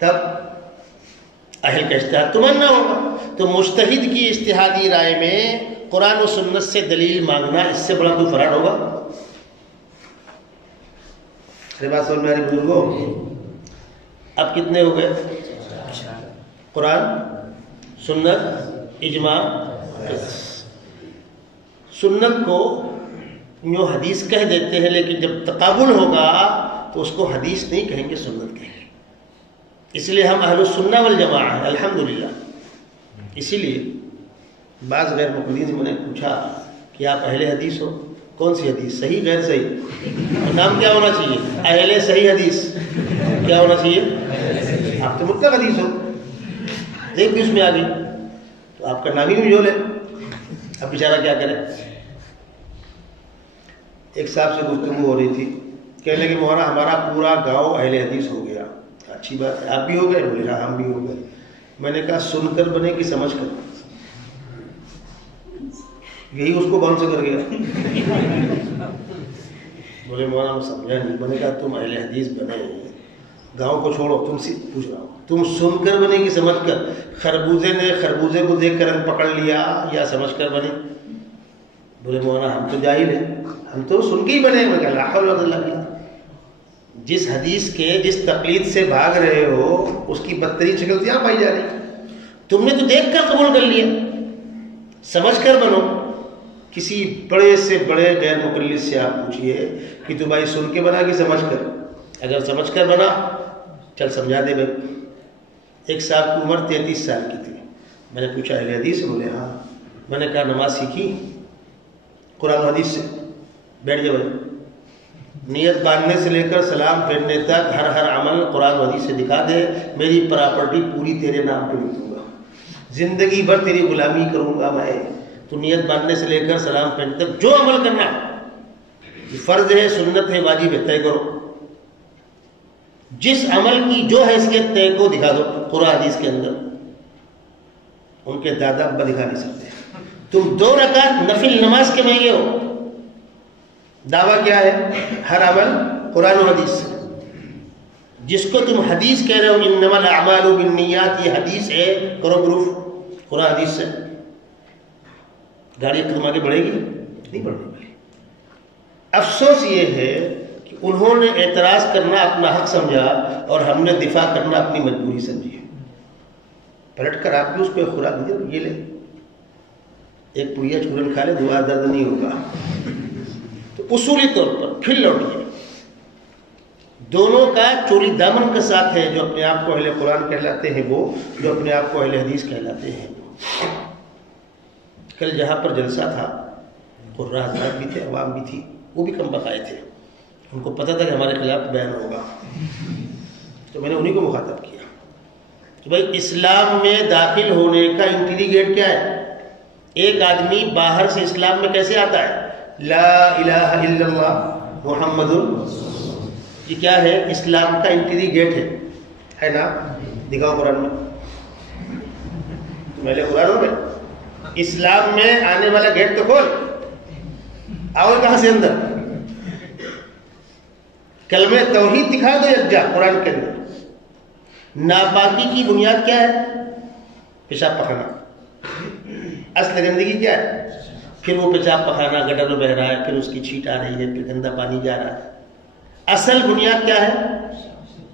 تب اہل کا اجتہاد تو ماننا ہوگا۔ تو مجتہد کی اجتہادی رائے میں قرآن و سنت سے دلیل مانگنا، اس سے بڑا کوئی فرار ہوگا؟ میری بات سمجھ میں آ رہی بزرگوں؟ اب کتنے ہو گئے؟ قرآن، سنت، اجماع۔ سنت کو جو حدیث کہہ دیتے ہیں، لیکن جب تقابل ہوگا تو اس کو حدیث نہیں کہیں گے، سنت کہیں گے۔ اس لیے ہم اہل السنہ والجماعہ ہیں الحمدللہ۔ اسی لیے بعض غیر مقلدین سے میں نے پوچھا کہ آپ اہل حدیث ہو؟ کون سی حدیث؟ صحیح غیر صحیح؟ نام کیا ہونا چاہیے؟ اہل صحیح حدیث۔ کیا ہونا چاہیے؟ آپ تو متفق حدیث ہو، ایک بھی اس میں آ گئی تو آپ کا نام ہی مجھول ہے۔ اب بیچارہ کیا کرے؟ ایک صاحب سے گفتگو ہو رہی تھی، کہنے لگے مولانا ہمارا پورا گاؤں اہل حدیث ہو گیا۔ اچھی بات ہے، آپ بھی ہو گئے؟ بولے ہاں ہم بھی ہو گئے۔ میں نے کہا سن کر بنے کہ سمجھ کر؟ یہی اس کو باؤنس کر گیا۔ بولے مولانا سمجھا نہیں۔ میں نے کہا تم اہل حدیث بنے، گاؤں کو چھوڑو، تم سے پوچھ رہا ہوں، تم سن کر بنے کہ سمجھ کر؟ خربوزے نے خربوزے کو دیکھ کر رنگ پکڑ لیا یا سمجھ کر بنے؟ بولے مولانا ہم تو جاہل ہیں، ہم تو سن کے ہی بنے۔ میں کہا لا حول ولا قوت الا باللہ۔ جس حدیث کے جس تقلید سے بھاگ رہے ہو اس کی بدترین شکل یہاں پائی جا رہی، تم نے تو دیکھ کر قبول کر لیا۔ سمجھ کر بنو۔ کسی بڑے سے بڑے غیر مقلد سے آپ پوچھئے کہ تو بھائی سن کے بنا کہ سمجھ کر؟ اگر سمجھ کر بنا چل سمجھا دے بھائی، ایک صاحب کی عمر 33 سال کی تھی. میں نے پوچھا اہل حدیث؟ بولے ہاں. میں نے کہا نماز سیکھی قرآن و حدیث سے؟ بیٹھ جائے بھائی. نیت باندھنے سے لے کر سلام پھیرنے تک ہر عمل قرآن و حدیث سے دکھا دے. میری پراپرٹی پوری تیرے نام پہ لکھ دوں گا, زندگی بھر تیری غلامی کروں گا میں. تو نیت باندھنے سے لے کر سلام پھیرنے تک جو عمل کرنا فرض ہے, سنت ہے, واجب ہے, طے کرو. جس عمل کی جو حیثیت طے کو دکھا دو قرآن حدیث کے اندر. ان کے دادا ابا دکھا نہیں سکتے. تم 2 رکعت نفل نماز کے مانگے ہو, دعویٰ کیا ہے؟ ہر عمل قرآن و حدیث سے. جس کو تم حدیث کہہ رہے ہو انما الاعمال بالنیات, یہ حدیث ہے, کرو پروف قرآن حدیث سے. گاڑی قدم آگے بڑھے گی؟ نہیں بڑھے گی. افسوس یہ ہے کہ انہوں نے اعتراض کرنا اپنا حق سمجھا اور ہم نے دفاع کرنا اپنی مجبوری سمجھی. پلٹ کر آپ بھی اس پہ خوراک دیجیے, یہ لے ایک پویا چورن کھا لے, دوبارہ درد نہیں ہوگا. تو اصولی طور پر پھر لوٹیے, دونوں کا چولی دامن کا ساتھ ہے. جو اپنے آپ کو اہل قرآن کہلاتے ہیں وہ, جو اپنے آپ کو اہل حدیث کہلاتے ہیں. کل جہاں پر جلسہ تھا قراء حضرات بھی تھے, عوام بھی تھی, وہ بھی کم بقائے تھے. ان کو پتہ تھا کہ ہمارے خلاف بیان ہوگا, تو میں نے انہی کو مخاطب کیا کہ بھائی اسلام میں داخل ہونے کا انٹری گیٹ کیا ہے؟ ایک آدمی باہر سے اسلام میں کیسے آتا ہے؟ لا الہ الا اللہ محمد, یہ کیا ہے؟ اسلام کا انٹری گیٹ ہے نا؟ دکھاؤ قرآن میں. تم اہل قرآن ہو گئے, اسلام میں آنے والا گیٹ تو کھول. آؤ کہاں سے اندر؟ کلمہ توحید دکھا دو یکجا قرآن کے اندر. ناپاکی کی بنیاد کیا ہے؟ پیشاب پخانا. اصل گندگی کیا ہے؟ پھر وہ پیشاب پخانا گٹر میں بہ رہا ہے, پھر اس کی چھیٹ آ رہی ہے, پھر گندا پانی جا رہا ہے. اصل بنیاد کیا ہے؟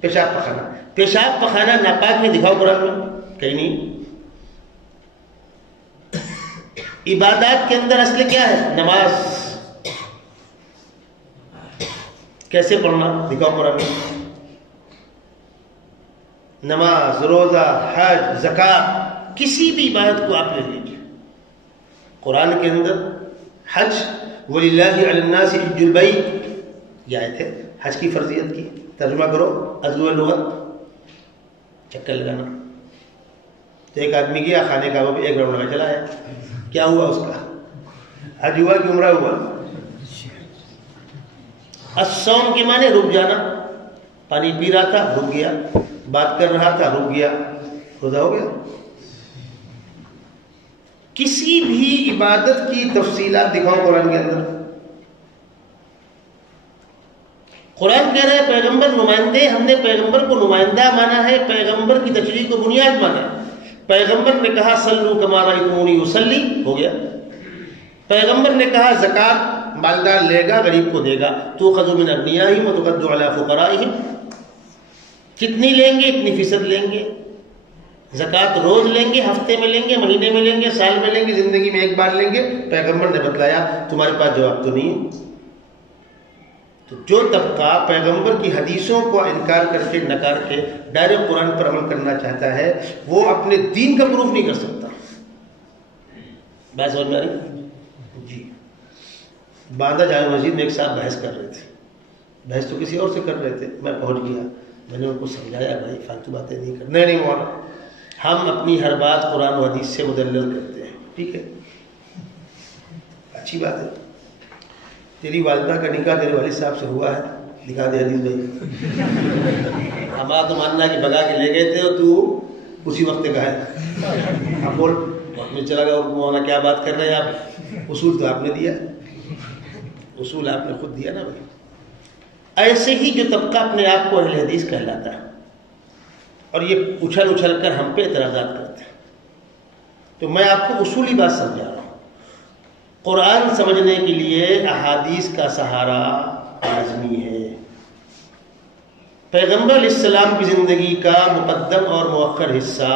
پیشاب پخانا. پیشاب پخانا ناپاک ہے, دکھاؤ قرآن میں کہیں نہیں. عبادات کے اندر اصل کیا ہے؟ نماز. کیسے پڑھنا؟ دکھاؤ قرآن میں. نماز, روزہ, حج, زکات, کسی بھی عبادت کو آپ لے لیجیے, قرآن کے اندر حج وَلِلَّهِ عَلَى النَّاسِ حِجُّ الْبَيْتِ, یہ آیت ہے حج کی فرضیت کی. ترجمہ کرو ازلو لغت, چکر لگانا. تو ایک آدمی گیا خانے کا, وہ بھی 1 راؤنڈ لگا چلا ہے. کیا ہوا اس کا؟ حج ہوا کہ عمرہ ہوا؟ الصوم کے معنی رک جانا. پانی پی رہا تھا رک گیا, بات کر رہا تھا رک گیا, روزہ ہو گیا. کسی بھی عبادت کی تفصیلات دکھاؤ قرآن کے اندر. قرآن کہہ رہا ہے پیغمبر نمائندے, ہم نے پیغمبر کو نمائندہ مانا ہے, پیغمبر کی تشریح کو بنیاد مانا. پیغمبر نے کہا صلو کما رأیتمونی اصلی, ہو گیا. پیغمبر نے کہا زکات مالدار لے گا غریب کو دے گا, تؤخذ من اغنیائہم وترد علی فقرائہم, کتنی لیں گے اتنی فیصد لیں گے. زکات روز لیں گے, ہفتے میں لیں گے, مہینے میں لیں گے, سال میں لیں گے, زندگی میں ایک بار لیں گے. پیغمبر نے بتلایا, تمہارے پاس جواب تو نہیں. تو جو طبقہ پیغمبر کی حدیثوں کو انکار کر کے نکار کے ڈائریکٹ قرآن پر عمل کرنا چاہتا ہے, وہ اپنے دین کا پروف نہیں کر سکتا. بات سمجھ میں آ رہی؟ جی. باندھا جامع مسجد میں ایک صاحب بحث کر رہے تھے, بحث تو کسی اور سے کر رہے تھے. میں پہنچ گیا, میں نے ان کو سمجھایا بھائی فالتو باتیں نہیں کرنا. نہیں مولانا, ہم اپنی ہر بات قرآن و حدیث سے مدلل کرتے ہیں. ٹھیک ہے, اچھی بات ہے. تیری والدہ کا نکاح تیرے والد صاحب سے ہوا ہے, دکھا دے حدیث بھائی. ہمارا تو ماننا ہے کہ بگا کے لے گئے تھے اور تو اسی وقت کہا ہے. اب بول, وقت میں چلا گیا, مولانا کیا بات کر رہے ہیں آپ؟ اصول تو آپ نے دیا, اصول آپ نے خود دیا نا بھائی. ایسے ہی جو طبقہ اپنے آپ کو اہل حدیث کہلاتا ہے اور یہ اچھل اچھل کر ہم پہ اعتراضات کرتے ہیں, تو میں آپ کو اصولی بات سمجھا رہا ہوں. قرآن سمجھنے کے لیے احادیث کا سہارا لازمی ہے. پیغمبر علیہ السلام کی زندگی کا مقدم اور مؤخر حصہ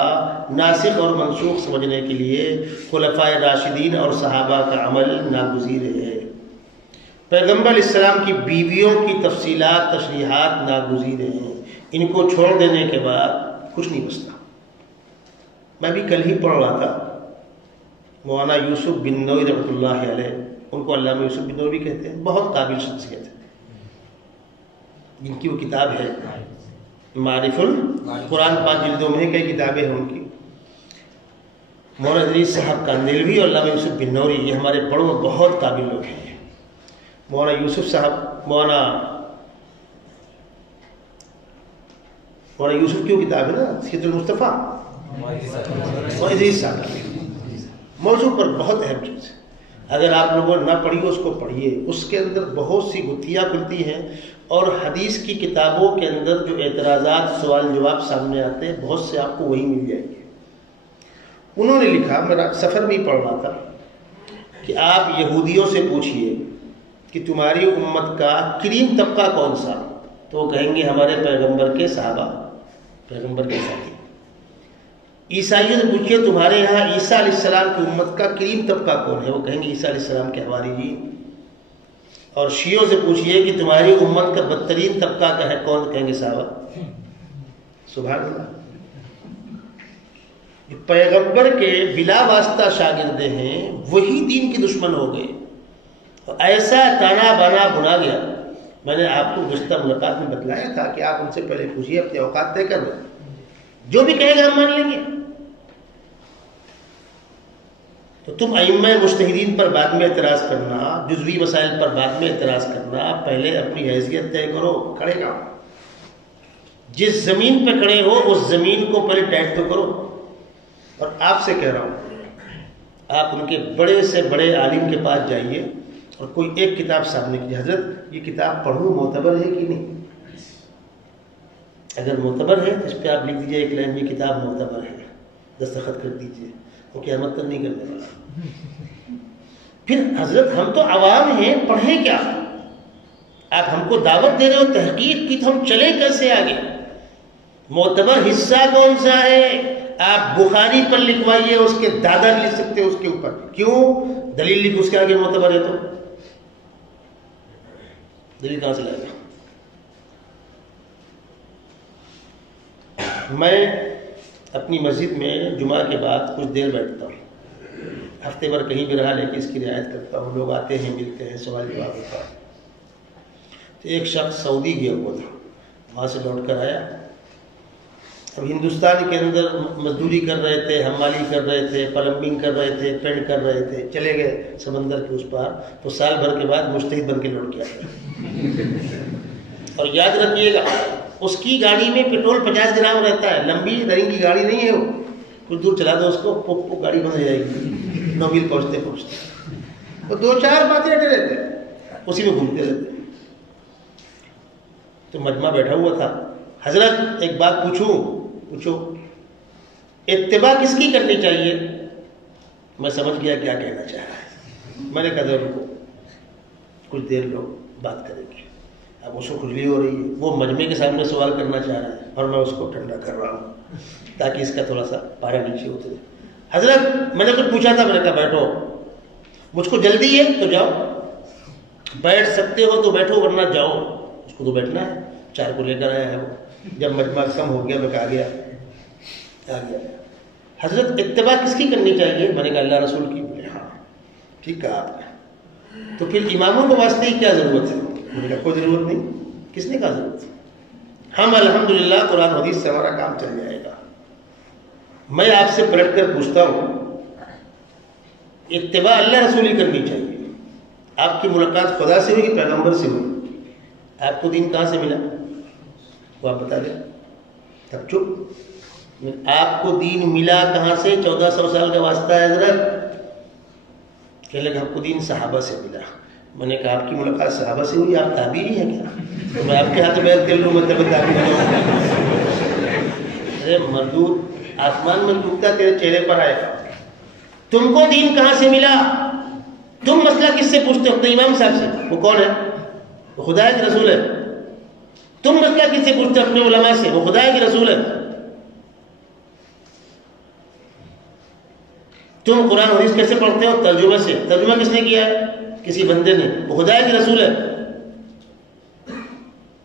ناسخ اور منسوخ سمجھنے کے لیے خلفائے راشدین اور صحابہ کا عمل ناگزیر ہے. پیغمبر علیہ السلام کی بیویوں کی تفصیلات تشریحات ناگزیر ہیں. ان کو چھوڑ دینے کے بعد کچھ نہیں بچتا. میں بھی کل ہی پڑھ رہا تھا، مولانا یوسف بن نوری رحمۃ اللہ علیہ، ان کو علامہ یوسف بن نوری بھی کہتے ہیں، بہت قابل شخصیت ہے، جن کی وہ کتاب ہے معرف القرآن، 5 جلدوں میں کئی کتابیں ہیں ان کی۔ مولانا ادریس صاحب کاندیلوی اور علامہ یوسف بن نوری یہ ہمارے بڑوں میں بہت قابل لوگ ہیں۔ مولانا یوسف صاحب، مولانا یوسف کی وہ کتاب ہے نا سیرت المصطفیٰ، مولانا ادریس صاحب موضوع پر بہت اہم چیز ہے، اگر آپ لوگوں نے نہ پڑھی ہو اس کو پڑھیے، اس کے اندر بہت سی گتھیاں کھلتی ہیں، اور حدیث کی کتابوں کے اندر جو اعتراضات سوال جواب سامنے آتے ہیں بہت سے آپ کو وہی مل جائیں گے۔ انہوں نے لکھا، میرا سفر بھی پڑھ رہا تھا، کہ آپ یہودیوں سے پوچھئے کہ تمہاری امت کا کریم طبقہ کون سا، تو وہ کہیں گے ہمارے پیغمبر کے صحابہ، پیغمبر کے ساتھی۔ عیسائیوں سے پوچھئے تمہارے یہاں عیسیٰ علیہ السلام کی امت کا کریم طبقہ کون ہے، وہ کہیں گے عیسیٰ علیہ السلام کے حواریین۔ اور شیعوں سے پوچھئے کہ تمہاری امت کا بدترین طبقہ کا ہے کون، کہیں گے صحابہ۔ سبحان اللہ، پیغمبر کے بلا واسطہ شاگردے ہیں، وہی دین کے دشمن ہو گئے، اور ایسا تانا بانا بنا گیا۔ میں نے آپ کو گزشتہ ملاقات میں بتلایا تھا کہ آپ ان سے پہلے پوچھئے، اپنے اوقات طے کر لیں، جو بھی کہے گا ہم مان لیں گے۔ تو تم ائمہ مجتہدین پر بعد میں اعتراض کرنا، جزوی مسائل پر بعد میں اعتراض کرنا، پہلے اپنی حیثیت طے کرو، کھڑے کا جس زمین پہ کھڑے ہو اس زمین کو پہلے ٹائٹ تو کرو۔ اور آپ سے کہہ رہا ہوں، آپ ان کے بڑے سے بڑے عالم کے پاس جائیے اور کوئی ایک کتاب سامنے کیجیے، حضرت یہ کتاب پڑھوں معتبر ہے کہ نہیں؟ اگر معتبر ہے تو اس پہ آپ لکھ دیجیے ایک لائن، یہ کتاب معتبر ہے، دستخط کر دیجیے، وہ قیامت تک نہیں کرنے والا۔ پھر حضرت ہم تو عوام ہیں، پڑھیں کیا؟ آپ ہم کو دعوت دے رہے ہو تحقیق کی، تو ہم چلے کیسے آگے؟ معتبر حصہ کون سا ہے؟ آپ بخاری پر لکھوائیے، اس کے دادا لکھ سکتے ہیں اس کے اوپر، کیوں؟ دلیل لکھ اس کے آگے معتبر ہے، تو دلیل کہاں سے لائے گا؟ میں اپنی مسجد میں جمعہ کے بعد کچھ دیر بیٹھتا ہوں، ہفتے بھر کہیں بھی رہا لیکن اس کی رعایت کرتا ہوں، لوگ آتے ہیں ملتے ہیں، سوال جواب ہوتا ہے۔ تو ایک شخص سعودی گیا ہوا تھا، وہاں سے لوٹ کر آیا، اب ہندوستان کے اندر مزدوری کر رہے تھے، حمالی کر رہے تھے، پلمبنگ کر رہے تھے، پینٹ کر رہے تھے، چلے گئے سمندر کے اس پار، تو سال بھر کے بعد مجتہد بن کے لوٹ کے آئے۔ اور یاد رکھیے گا اس کی گاڑی میں پیٹرول 50 گرام رہتا ہے، لمبی رنگ کی گاڑی نہیں ہے، وہ کچھ دور چلا دو اس کو گاڑی بند ہو جائے گی، 9 میل پہنچتے پہنچتے وہ 2-4 باتیں رہتے رہتے اسی میں گھومتے رہتے۔ تو مجمع بیٹھا ہوا تھا، حضرت ایک بات پوچھو، اتباع کس کی کرنی چاہیے؟ میں سمجھ گیا کیا کہنا چاہ رہا ہے، میں نے کہا رکو کچھ دیر لوگ بات کریں گے۔ اب اس کو کھجلی ہو رہی ہے، وہ مجمع کے سامنے سوال کرنا چاہ رہا ہے، اور میں اس کو ٹھنڈا کر رہا ہوں تاکہ اس کا تھوڑا سا پارا نیچے اترے۔ حضرت میں نے کچھ پوچھا تھا، میں نے کہا بیٹھو، مجھ کو جلدی ہے تو جاؤ، بیٹھ سکتے ہو تو بیٹھو ورنہ جاؤ، اس کو تو بیٹھنا ہے، 4 کو لے کر آیا ہے وہ۔ جب مجمع کم ہو گیا میں کہا آ گیا، حضرت اتباع کس کی کرنی چاہیے؟ میں نے کہا اللہ رسول کی۔ بولے ہاں ٹھیک کہا آپ نے، تو پھر اماموں کو واسطے کی کیا ضرورت ہے؟ میں نے کہا کوئی ضرورت نہیں، کس نے کہا ضرورت ہے؟ ہم الحمدللہ قرآن حدیث سے ہمارا کام چل جائے گا۔ میں آپ سے پلٹ کر پوچھتا ہوں، اتباع اللہ رسول ہی کرنی چاہیے۔ آپ کی ملاقات خدا سے ہوئی کہ پیغمبر سے ہوئی؟ آپ کو دین کہاں سے ملا وہ آپ بتا دیں، تب چپ۔ آپ کو دین ملا کہاں سے؟ 1400 سال کا واسطہ ہے حضرت، کہنے لگا آپ کو دین صحابہ سے ملا۔ میں نے کہا آپ کی ملاقات صحابہ سے ہوئی، آپ تابعی ہیں کیا؟ تو میں آپ کے ہاتھ بیعت کر لوں، مطلب تابعی ہوں۔ ارے مردود، آسمان میں ٹوٹتا تیرے چہرے پر آئے گا۔ تم کو دین کہاں سے ملا؟ تم مسئلہ کس سے پوچھتے ہو؟ اپنے امام صاحب سے، وہ کون ہے؟ وہ خدا کے رسول ہے۔ تم مسئلہ کس سے پوچھتے ہو؟ اپنے علماء سے، وہ خدا کے رسول ہے۔ تم قرآن حدیث کیسے پڑھتے ہو؟ ترجمہ سے۔ ترجمہ کس نے کیا ہے؟ کسی بندے نے، وہ خدا کے رسول ہے۔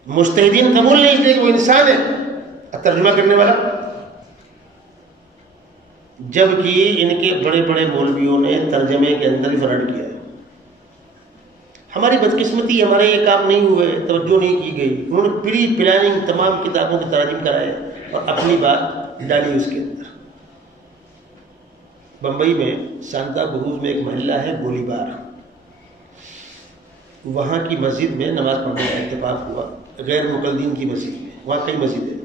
مجتہدین قبول نہیں، اس لیے کہ وہ انسان ہے، ترجمہ کرنے والا جبکہ ان کے بڑے بڑے مولویوں نے ترجمے کے اندر فراڈ کیا ہے. ہماری بدقسمتی، ہمارے یہ کام نہیں ہوئے، توجہ نہیں کی گئی. انہوں نے پری پلاننگ تمام کتابوں کے ترجم کرائے اور اپنی بات ڈالی اس کے اندر. بمبئی میں سانتا کروز میں ایک محلہ ہے گولی بار، وہاں کی مسجد میں نماز پڑھنے کا اتفاق ہوا، غیر مقلدین کی مسجد میں. وہاں کئی مسجد ہے،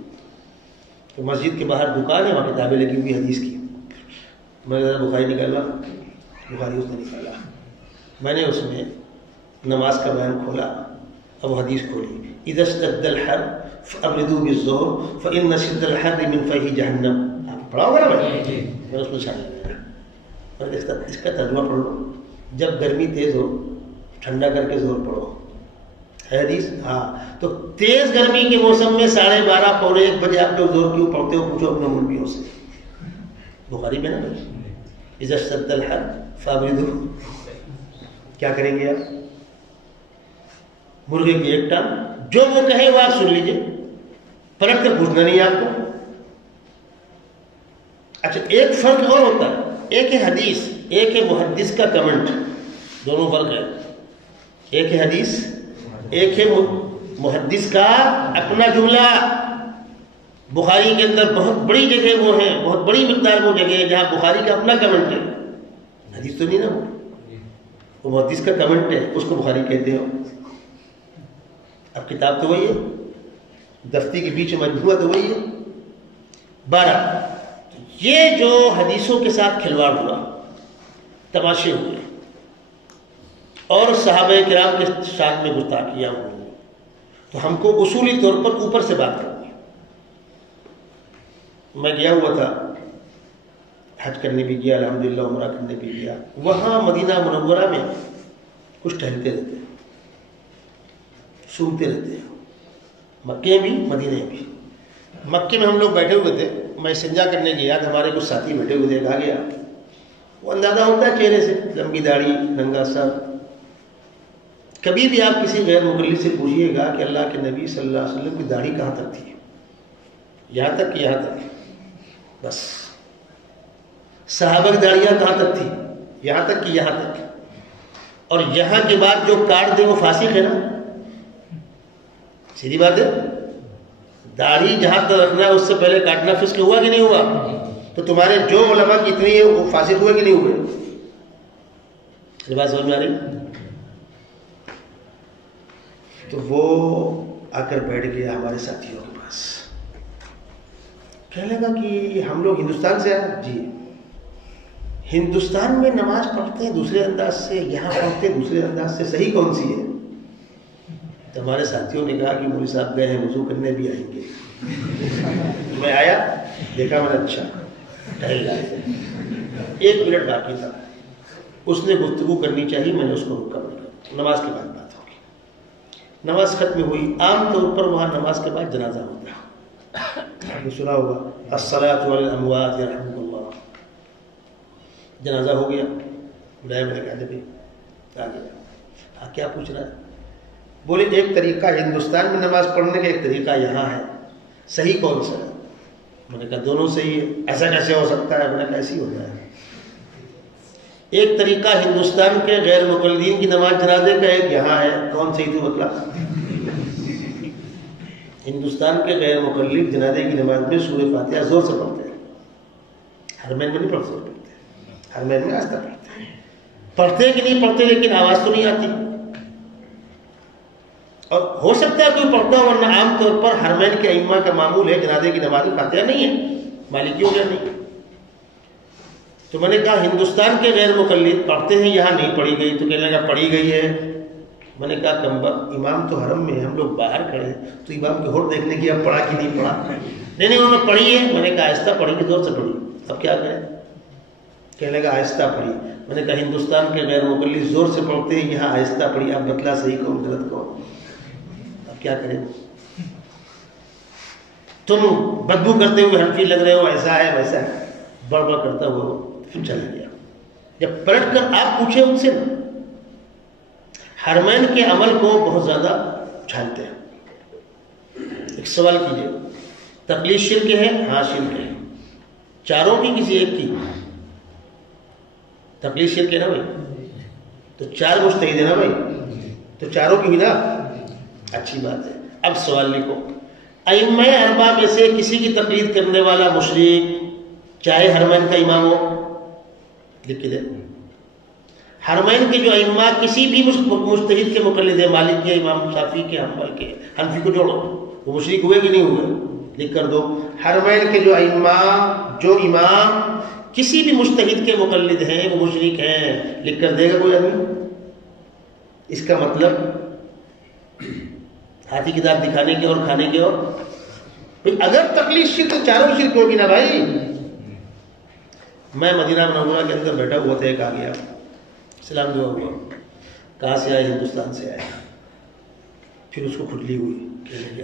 تو مسجد کے باہر دکان ہے، وہاں کتابیں لگی ہوئی حدیث کی. میں نے بخاری نکالا، بخاری اس نے نکالا. میں نے اس میں نماز کا بیان کھولا، اب حدیث کھولی، اذا اشتد الحر فابردوا بالظهر فان شد الحر من فیہ جہنم. آپ پڑھا ہوگا نا؟ میں اس میں شامل ہوں. اس کا ترجمہ پڑھ لو، جب گرمی تیز ہو ٹھنڈا کر کے زور پڑھو. ہے حدیث؟ ہاں. تو تیز گرمی کے موسم میں 12:30 پونے 1 بجے آپ لوگ زور کیوں پڑھتے ہو؟ پوچھو اپنے مولویوں سے. بخاری میں نا بھائی، اذا اشتد الحر فابردوا. کیا کریں گے آپ؟ مرغے کی ایک ٹانگ، جو وہ کہے وہ آپ سن لیجئے، پلٹ کر پوچھنا نہیں آپ کو. اچھا ایک فرق اور ہوتا ہے، ایک ہے حدیث، ایک ہے محدث کا کمنٹ. دونوں فرق ہے. ایک ہے حدیث، ایک ہے محدث کا اپنا جملہ. بخاری کے اندر بہت بڑی جگہ وہ ہیں، بہت بڑی مقدار وہ جگہ ہے جہاں بخاری کا اپنا کمنٹ ہے. حدیث تو نہیں نا، وہ محدث کا کمنٹ ہے، اس کو بخاری کہتے ہو. اب کتاب تو وہی ہے، دفتی کے بیچ میں مجموعہ تو وہی ہے. 12 یہ جو حدیثوں کے ساتھ کھلواڑ ہوا، تماشے ہوئے اور صحابہ کرام کے ساتھ میں گستاخیاں ہوئی، تو ہم کو اصولی طور پر اوپر سے بات کرنی ہے. میں گیا ہوا تھا، حج کرنے بھی گیا، الحمدللہ عمرہ کرنے بھی گیا. وہاں مدینہ منورہ میں کچھ ٹہلتے رہتے ہیں، سنتے رہتے ہیں. مکے بھی مدینہ بھی. مکے میں ہم لوگ بیٹھے ہوئے تھے، میں استنجا کرنے گیا تو ہمارے کچھ ساتھی بیٹھے ہوئے تھے. کہا گیا وہ اندازہ ہوتا ہے چہرے سے، لمبی داڑھی، ننگا سر. کبھی بھی آپ کسی غیر مقلد سے پوچھیے گا کہ اللہ کے نبی صلی اللہ علیہ وسلم کی داڑھی کہاں تک تھی؟ یہاں تک کہ یہاں تک، بس. صحابہ کی داڑیاں کہاں تک تھی؟ یہاں تک کہ یہاں تک. اور یہاں کے بعد جو کاٹ دے وہ فاسق ہے نا. سیدھی بات ہے. داڑھی جہاں تک رکھنا ہے اس سے پہلے کاٹنا فسق ہوا کہ نہیں ہوا؟ تو تمہارے جو علماء کی اتنی ہے وہ فاسق ہوئے کہ نہیں ہوئے؟ یہ بات سمجھ میں آ رہی؟ تو وہ آ کر بیٹھ گیا ہمارے ساتھیوں کے پاس. کہنے لگا کہ ہم لوگ ہندوستان سے آئے. جی. ہندوستان میں نماز پڑھتے ہیں دوسرے انداز سے، یہاں پڑھتے ہیں دوسرے انداز سے، صحیح کون سی ہے؟ تو ہمارے ساتھیوں نے کہا کہ مولوی صاحب گئے ہیں، وضو کرنے بھی آئیں گے. میں آیا، دیکھا، میں نے اچھا ٹہل جائے. 1 منٹ باقی تھا، اس نے گفتگو کرنی چاہیے، میں نے اس کو روکا. نماز کے بعد بات ہوگی. نماز ختم ہوئی. عام طور پر وہاں نماز کے بعد جنازہ ہوتا ہے، آپ نے سنا ہوگا، الصلاۃ علی الاموات یرحمکم اللہ. جنازہ ہو گیا. بلایا، میں نے کہا جب آ گیا. ہاں کیا پوچھ رہا ہے؟ بولے ایک طریقہ ہندوستان میں نماز پڑھنے کا، ایک طریقہ یہاں ہے، صحیح کون سا ہے؟ میں نے کہا دونوں صحیح ہے. ایسا کیسے ہو سکتا ہے؟ میں نے کہا ایسے ہی ہوتا ہے. ایک طریقہ ہندوستان کے غیر مقلدین کی نماز جنازے کا، ایک یہاں ہے. کون صحیح تو بتلا؟ ہندوستان کے غیر مقلد جنازے کی نماز میں سورہ فاتحہ زور سے پڑھتے ہیں. حرمین میں نہیں پڑھتے، زور پڑھتے، حرمین میں آہستہ پڑھتے ہیں. پڑھتے کہ نہیں پڑھتے، لیکن آواز تو نہیں آتی. اور ہو سکتا ہے کوئی پڑھتا ہو، ورنہ عام طور پر حرمین کے ائمہ کا معمول ہے جنازے کی نماز میں فاتحہ نہیں ہے. مالکیوں کا نہیں. تو میں نے کہا ہندوستان کے غیر مقلد پڑھتے ہیں، یہاں نہیں پڑھی گئی. تو کہنے لگا پڑھی گئی ہے. میں نے کہا کمبخت، امام تو حرم میں ہے، ہم لوگ باہر کھڑے ہیں، تو امام کے ہوٹ دیکھنے کی اب پڑھا کہ نہیں پڑھا؟ نہیں انہوں نے پڑھی ہے. میں نے کہا آہستہ پڑھی کہ زور سے پڑھی؟ اب کیا کریں؟ کہنے لگا آہستہ پڑھی. میں نے کہا ہندوستان کے غیر مقلد زور سے پڑھتے ہیں، یہاں آہستہ پڑھی. اب بتلا صحیح کون غلط کون؟ اب کیا کریں؟ تم بدبو کرتے ہوئے حنفی لگ رہے ہو، ایسا ہے ویسا ہے، بڑبڑ کرتا ہوا پھر چلا گیا. جب پلٹ کر آپ پوچھے ان سے، حرمین کے عمل کو بہت زیادہ اچھالتے ہیں. ایک سوال کیجئے، تقلید شرک ہے؟ ہاں شرک ہے. چاروں کی کسی ایک کی تقلید شرک ہے نا بھائی. تو 4 مجتہد ہے نا بھائی, تو چاروں کی بھی نا. اچھی بات ہے. اب سوال لکھو, ائمہ اربعہ میں سے کسی کی تقلید کرنے والا مشرک چاہے حرمین کا امام ہو, لکھ کے دے. حرمین کے جو ائمہ کسی بھی مجتہد کے مقلد ہیں, مالک کے, امام شافعی کے, حنبل کے, حنفی کو جوڑو, وہ مشرک ہوئے کہ نہیں ہوئے, لکھ کر دو. حرمین کے جو ائمہ, جو امام کسی بھی مجتہد کے مقلد ہیں وہ مشرک ہیں, لکھ کر دے گا کوئی آدمی؟ اس کا مطلب ہاتھی کتاب دکھانے کے اور کھانے کے. اور اگر تقلید شرک تو چاروں شرک ہوگی نا بھائی. میں مدینہ منورہ کے اندر بیٹھا ہوا تھا, ایک آ گیا, سلام دعا ہوا, کہاں سے آئے؟ ہندوستان سے آئے. پھر اس کو کھٹلی ہوئی,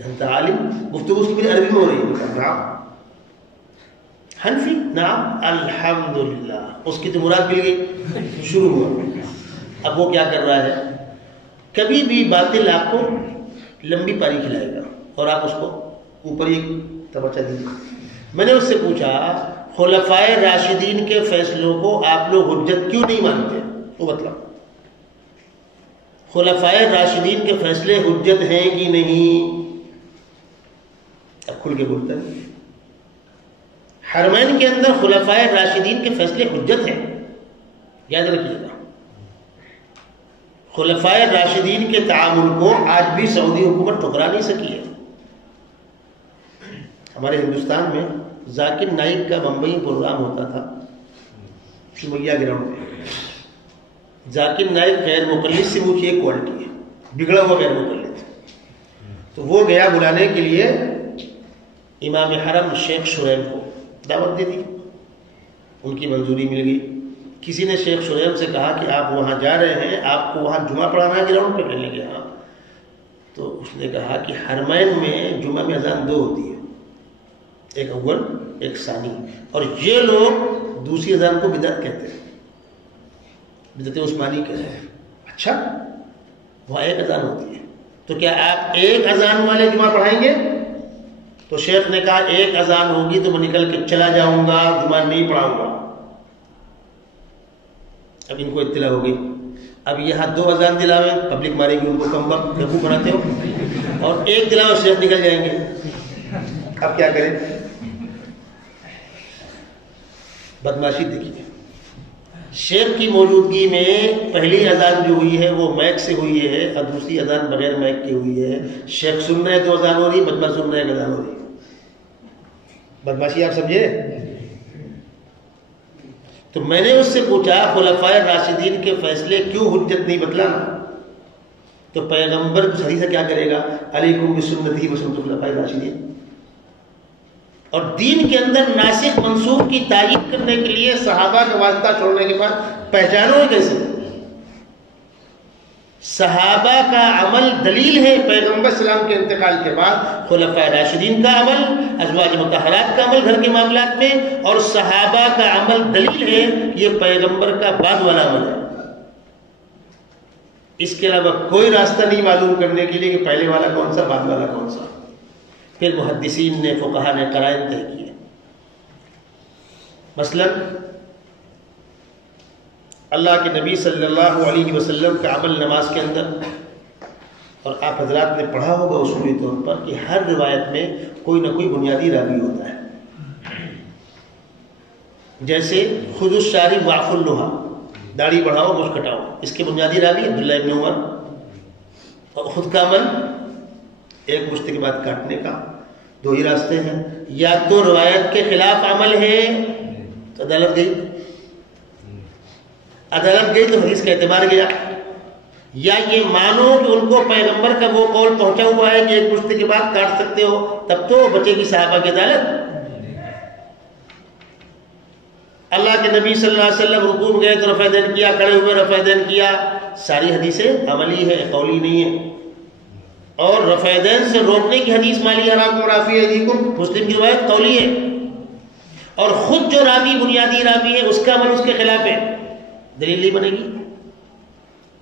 انت عالم, گفتگو اس کی میری عربی میں ہو رہی ہے. نعم. حنفی؟ نعم. الحمدللہ. اس کی تو مراد مل گئی, شروع ہوا. اب وہ کیا کر رہا ہے, کبھی بھی باطل آپ کو لمبی پاری کھلائے گا اور آپ اس کو اوپر ایک تمچہ دیجیے. میں نے اس سے پوچھا, خلفائے راشدین کے فیصلوں کو آپ لوگ حجت کیوں نہیں مانتے؟ وہ مطلب خلفائے راشدین کے فیصلے حجت ہیں کہ نہیں؟ اب کھل کے بولتا ہے. حرمین کے اندر خلفائے راشدین کے فیصلے حجت ہیں, یاد رکھیے گا. خلفائے راشدین کے تعامل کو آج بھی سعودی حکومت ٹھکرا نہیں سکی ہے. ہمارے ہندوستان میں ذاکر نائک کا بمبئی پروگرام ہوتا تھا شمیا گراؤنڈ میں. ذاکر نائک غیر مقلد سے وہ ایک کوالٹی ہے, بگڑا ہوا غیر مقلد. تو وہ گیا بلانے کے لیے امام حرم شیخ شعیب کو, دعوت دے دی, ان کی منظوری مل گئی. کسی نے شیخ شعیب سے کہا کہ آپ وہاں جا رہے ہیں, آپ کو وہاں جمعہ پڑھانا ہے گراؤنڈ پہ؟ کہنے لگے ہاں. تو اس نے کہا کہ حرمین میں جمعہ میں اذان 2 ہوتی ہے, ایک اول ایک ثانی, اور یہ لوگ دوسری اذان کو بدعت کہتے ہیں, بدعت عثمانی کہتے ہیں. اچھا, وہاں ایک اذان ہوتی ہے, تو کیا آپ ایک اذان والے جمعہ پڑھائیں گے؟ تو شیخ نے کہا ایک اذان ہوگی تو میں نکل کے چلا جاؤں گا, جمعہ نہیں پڑھاؤں گا. اب ان کو اطلاع ہو گئی, اب یہاں 2 اذان دلاوے, پبلک مارے گی ان کو, کم وقت بیوقوف بناتے ہو, اور ایک دلاوے شیخ نکل جائیں گے. اب کیا کریں؟ بدماشی دیکھیے. شیخ کی موجودگی میں پہلی اذان جو ہوئی ہے وہ مائک سے ہوئی ہے, اور دوسری اذان بغیر مائک کی ہوئی ہے. شیخ سن رہے 2 اذان ہو رہی, بدماش سن رہے 1 اذان ہو رہی. بدماشی آپ سمجھے؟ تو میں نے اس سے پوچھا خلفائے راشدین کے فیصلے کیوں حجت نہیں بتلانا؟ تو پیغمبر صحیح سے کیا کرے گا, علیکم بسنتی و سنت الخلفاء الراشدین. اور دین کے اندر ناسخ منسوخ کی تائید کرنے کے لیے صحابہ کا واسطہ چھوڑنے کے بعد پہچانو کیسے؟ صحابہ کا عمل دلیل ہے پیغمبر السلام کے انتقال کے بعد, خلفائے راشدین کا عمل, ازواج مطہرات کا عمل گھر کے معاملات میں, اور صحابہ کا عمل دلیل ہے یہ پیغمبر کا بعد والا عمل ہے. اس کے علاوہ کوئی راستہ نہیں معلوم کرنے کے لیے کہ پہلے والا کون سا بعد والا کون سا. پھر محدثین نے, فقہا نے قرائن طے کیے. مثلا اللہ کے نبی صلی اللہ علیہ وسلم کا عمل نماز کے اندر, اور آپ حضرات نے پڑھا ہوگا اصولی طور پر کہ ہر روایت میں کوئی نہ کوئی بنیادی راوی ہوتا ہے. جیسے خذ الشارب واعف اللحى, داڑھی بڑھاؤ مچھ کٹاؤ, اس کے بنیادی راوی عبداللہ ابن عمر. اور خود کا عمل ایک مشت کے بعد کاٹنے کا, 2 ہی راستے ہیں. یا تو روایت کے خلاف عمل ہے تو عدالت گئی, عدالت گئی تو حدیث کا اعتبار گیا. یا یہ مانو کہ ان کو پیغمبر کا وہ قول پہنچا ہوا ہے کہ ایک مشت کے بعد کاٹ سکتے ہو, تب تو بچے گی صحابہ کی عدالت. اللہ کے نبی صلی اللہ علیہ وسلم رکوع گئے تو رفع دین کیا, کھڑے ہوئے رفع دین کیا. ساری حدیثیں عملی ہے, قولی نہیں ہے. اور رفع دین سے روکنے کی حدیث مالی حراکم رافی ایدیکم, مسلم کی روایت قولی ہے. اور خود جو راوی بنیادی راوی ہے اس کا عمل اس کے خلاف ہے, دلیل نہیں بنے گی.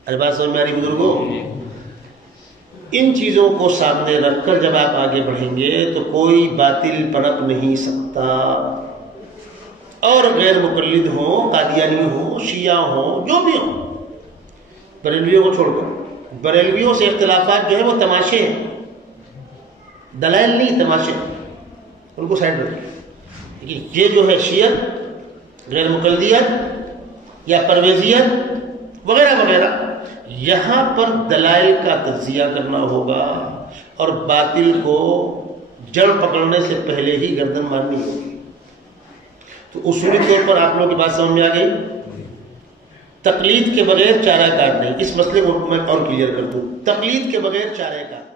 ارے بات سمجھ میں آ رہی بزرگوں؟ ان چیزوں کو سامنے رکھ کر جب آپ آگے بڑھیں گے تو کوئی باطل پنپ نہیں سکتا. اور غیر مقلد ہوں، قادیانی ہوں، شیعہ ہوں، جو بھی ہوں، بریلویوں کو چھوڑ کر، بریلویوں سے اختلافات جو ہے وہ تماشے ہیں، دلائل نہیں، تماشے، ان کو سائڈ رکھیں. لیکن یہ جو ہے شیعت، غیر مقلدیت یا پرویزیت وغیرہ وغیرہ، یہاں پر دلائل کا تجزیہ کرنا ہوگا اور باطل کو جڑ پکڑنے سے پہلے ہی گردن مارنی ہوگی. تو اصولی طور پر آپ لوگوں کی بات سمجھ میں آ گئی. تقلید کے بغیر چارہ کار نہیں. اس مسئلے کو میں اور کلیئر کر دوں. تقلید کے بغیر چارہ کار